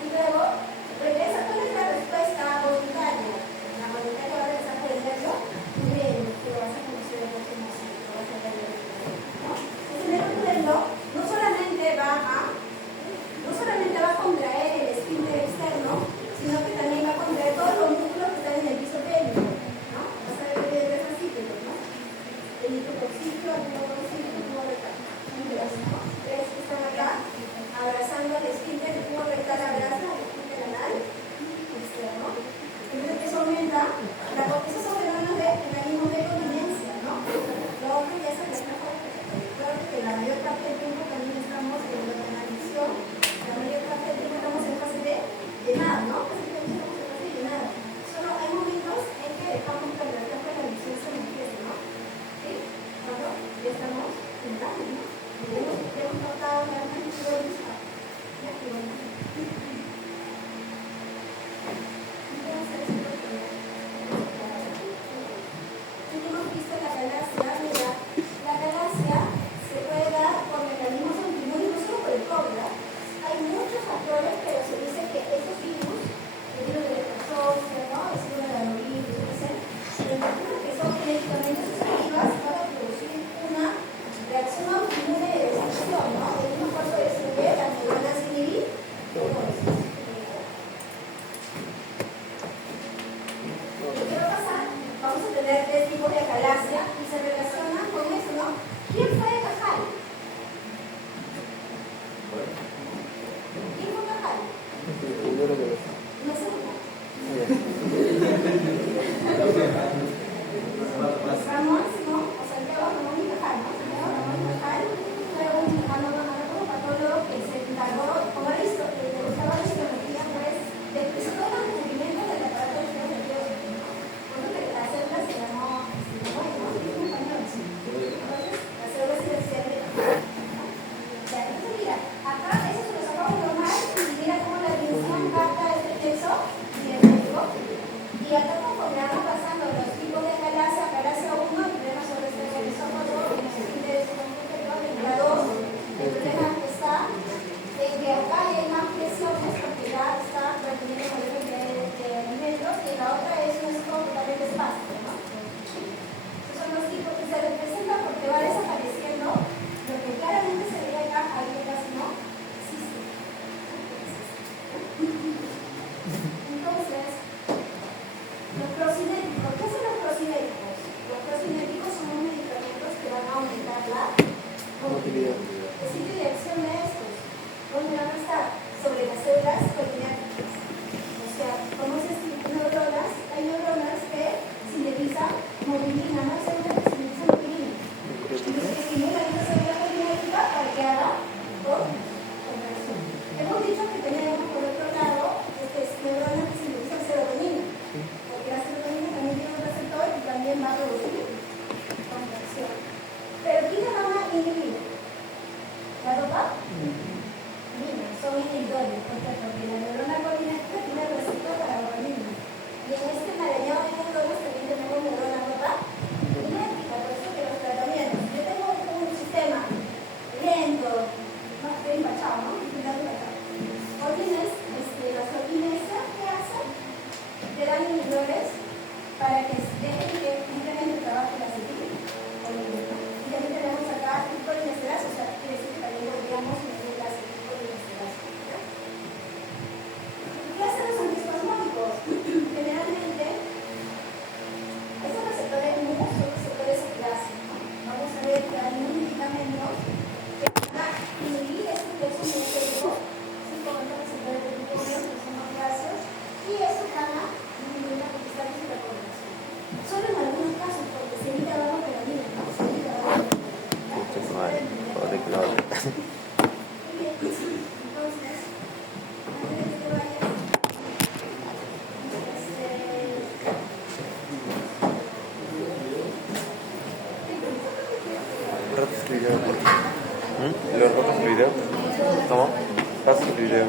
Y luego regresa. ¿Cuál es la respuesta voluntaria? La voluntaria va a regresar por el nervio y te vas a conocer el próximo ciclo, vas a ver el ¿no? Entonces el nervio no solamente va a contraer el esfínter externo, sino que también va a contraer todos los músculos que están en el piso pélvico, ¿no? Vas a ver que hay tres fascículos, ¿no? El hipococcipio, el tubococcipio, el tubo rectal. ¿No? Tres que están acá abrazando el esfínter, el tubo rectal abraza el esfínter anal externo. Entonces eso aumenta, esos son fenómenos de mecanismos de continencia, ¿no? Lo otro ya es el reflejo claro que la mayor parte del tiempo también estamos en la analización, la mayor parte del tiempo estamos en fase de llenado, ¿no? Casi que estamos en fase de llenado. Solo hay momentos en que dejamos que el reflejo de la visión se manifieste, ¿no? ¿Sí? Cuando ya estamos entrando, ¿no? Hemos notado la magnitud de vista. Ya que bueno. Entonces, tener 3 tipos de acalasia y se relacionan con eso, ¿no? ¿Quién fue Cajal? ¿Quién fue Cajal? No sé. Ramón, ¿no? O Santiago Ramón y Cajal, ¿no? Santiago Ramón y Cajal fue un anatólogo que se encargó, como Aristóteles, le gustaba la geometría, pues, de todo el descubrimiento del aparato de geometría. Por eso que la célula se llamó, bueno, en español, sí. Entonces, la célula se decía de Cajal. Ya, entonces, mira, acá eso se lo sacamos normal y mira cómo la división capta este texto idéntico. Y acá conforme vamos pasando los tipos de acalasia 1, el problema sobre este esófago, el interés la 2, el problema está en que acá hay más presiones porque ya está reteniendo volumen de alimentos y la otra es un estómago totalmente espástico, ¿no? Esos son los tipos que se representan porque va desapareciendo lo que claramente se ve acá, ahí casi no existe. Entonces, los procinéticos, ¿qué son los procinéticos? Los procinéticos son unos medicamentos que van a aumentar la motilidad. El sitio de acción de estos, ¿dónde van a estar? Sobre las células colinéticas. O sea, como esas neuronas, hay neuronas que sintetizan motilina, no hay células que sintetizan motilina. Entonces, estimulan esa célula colinética para que haga contracción. Hemos dicho que tenemos, por otro lado, neuronas que sintetizan serotonina. Porque la serotonina también tiene un receptor y también va a producir contracción. Pero ¿quiénes van a inhibir? ¿La dopa? Son inhibidores, porque la neurona colinética tiene el receptor para dopamina. Y en este marañón de neuronas también tenemos neurona dopaminética, por eso que los tratamientos. Yo tengo un sistema lento, más bien empachado, ¿no? Las orquinesas, ¿qué hacen? Te dan inhibidores para que dejen que simplemente trabaje la acetilina. Y también tenemos acá colinesterasa, o sea, quiere decir que también podríamos medir la acetilcolinesterasa. ¿Qué hacen los antiespasmódicos? Generalmente, estos receptores MU son receptores de clase. Vamos a ver que hay unos medicamentos que van a inhibir este plexo miotérico, como estos receptores de tipo 1, que son más gaseos, y eso van a disminuir la cristalización y la coloración. Solo en algunos casos, porque se evita la melanina, ¿no? Se evita la melanina. Muy bien, entonces, antes de que te vayas, ¿Lo rotas el video? ¿Cómo? ¿Pasas el video?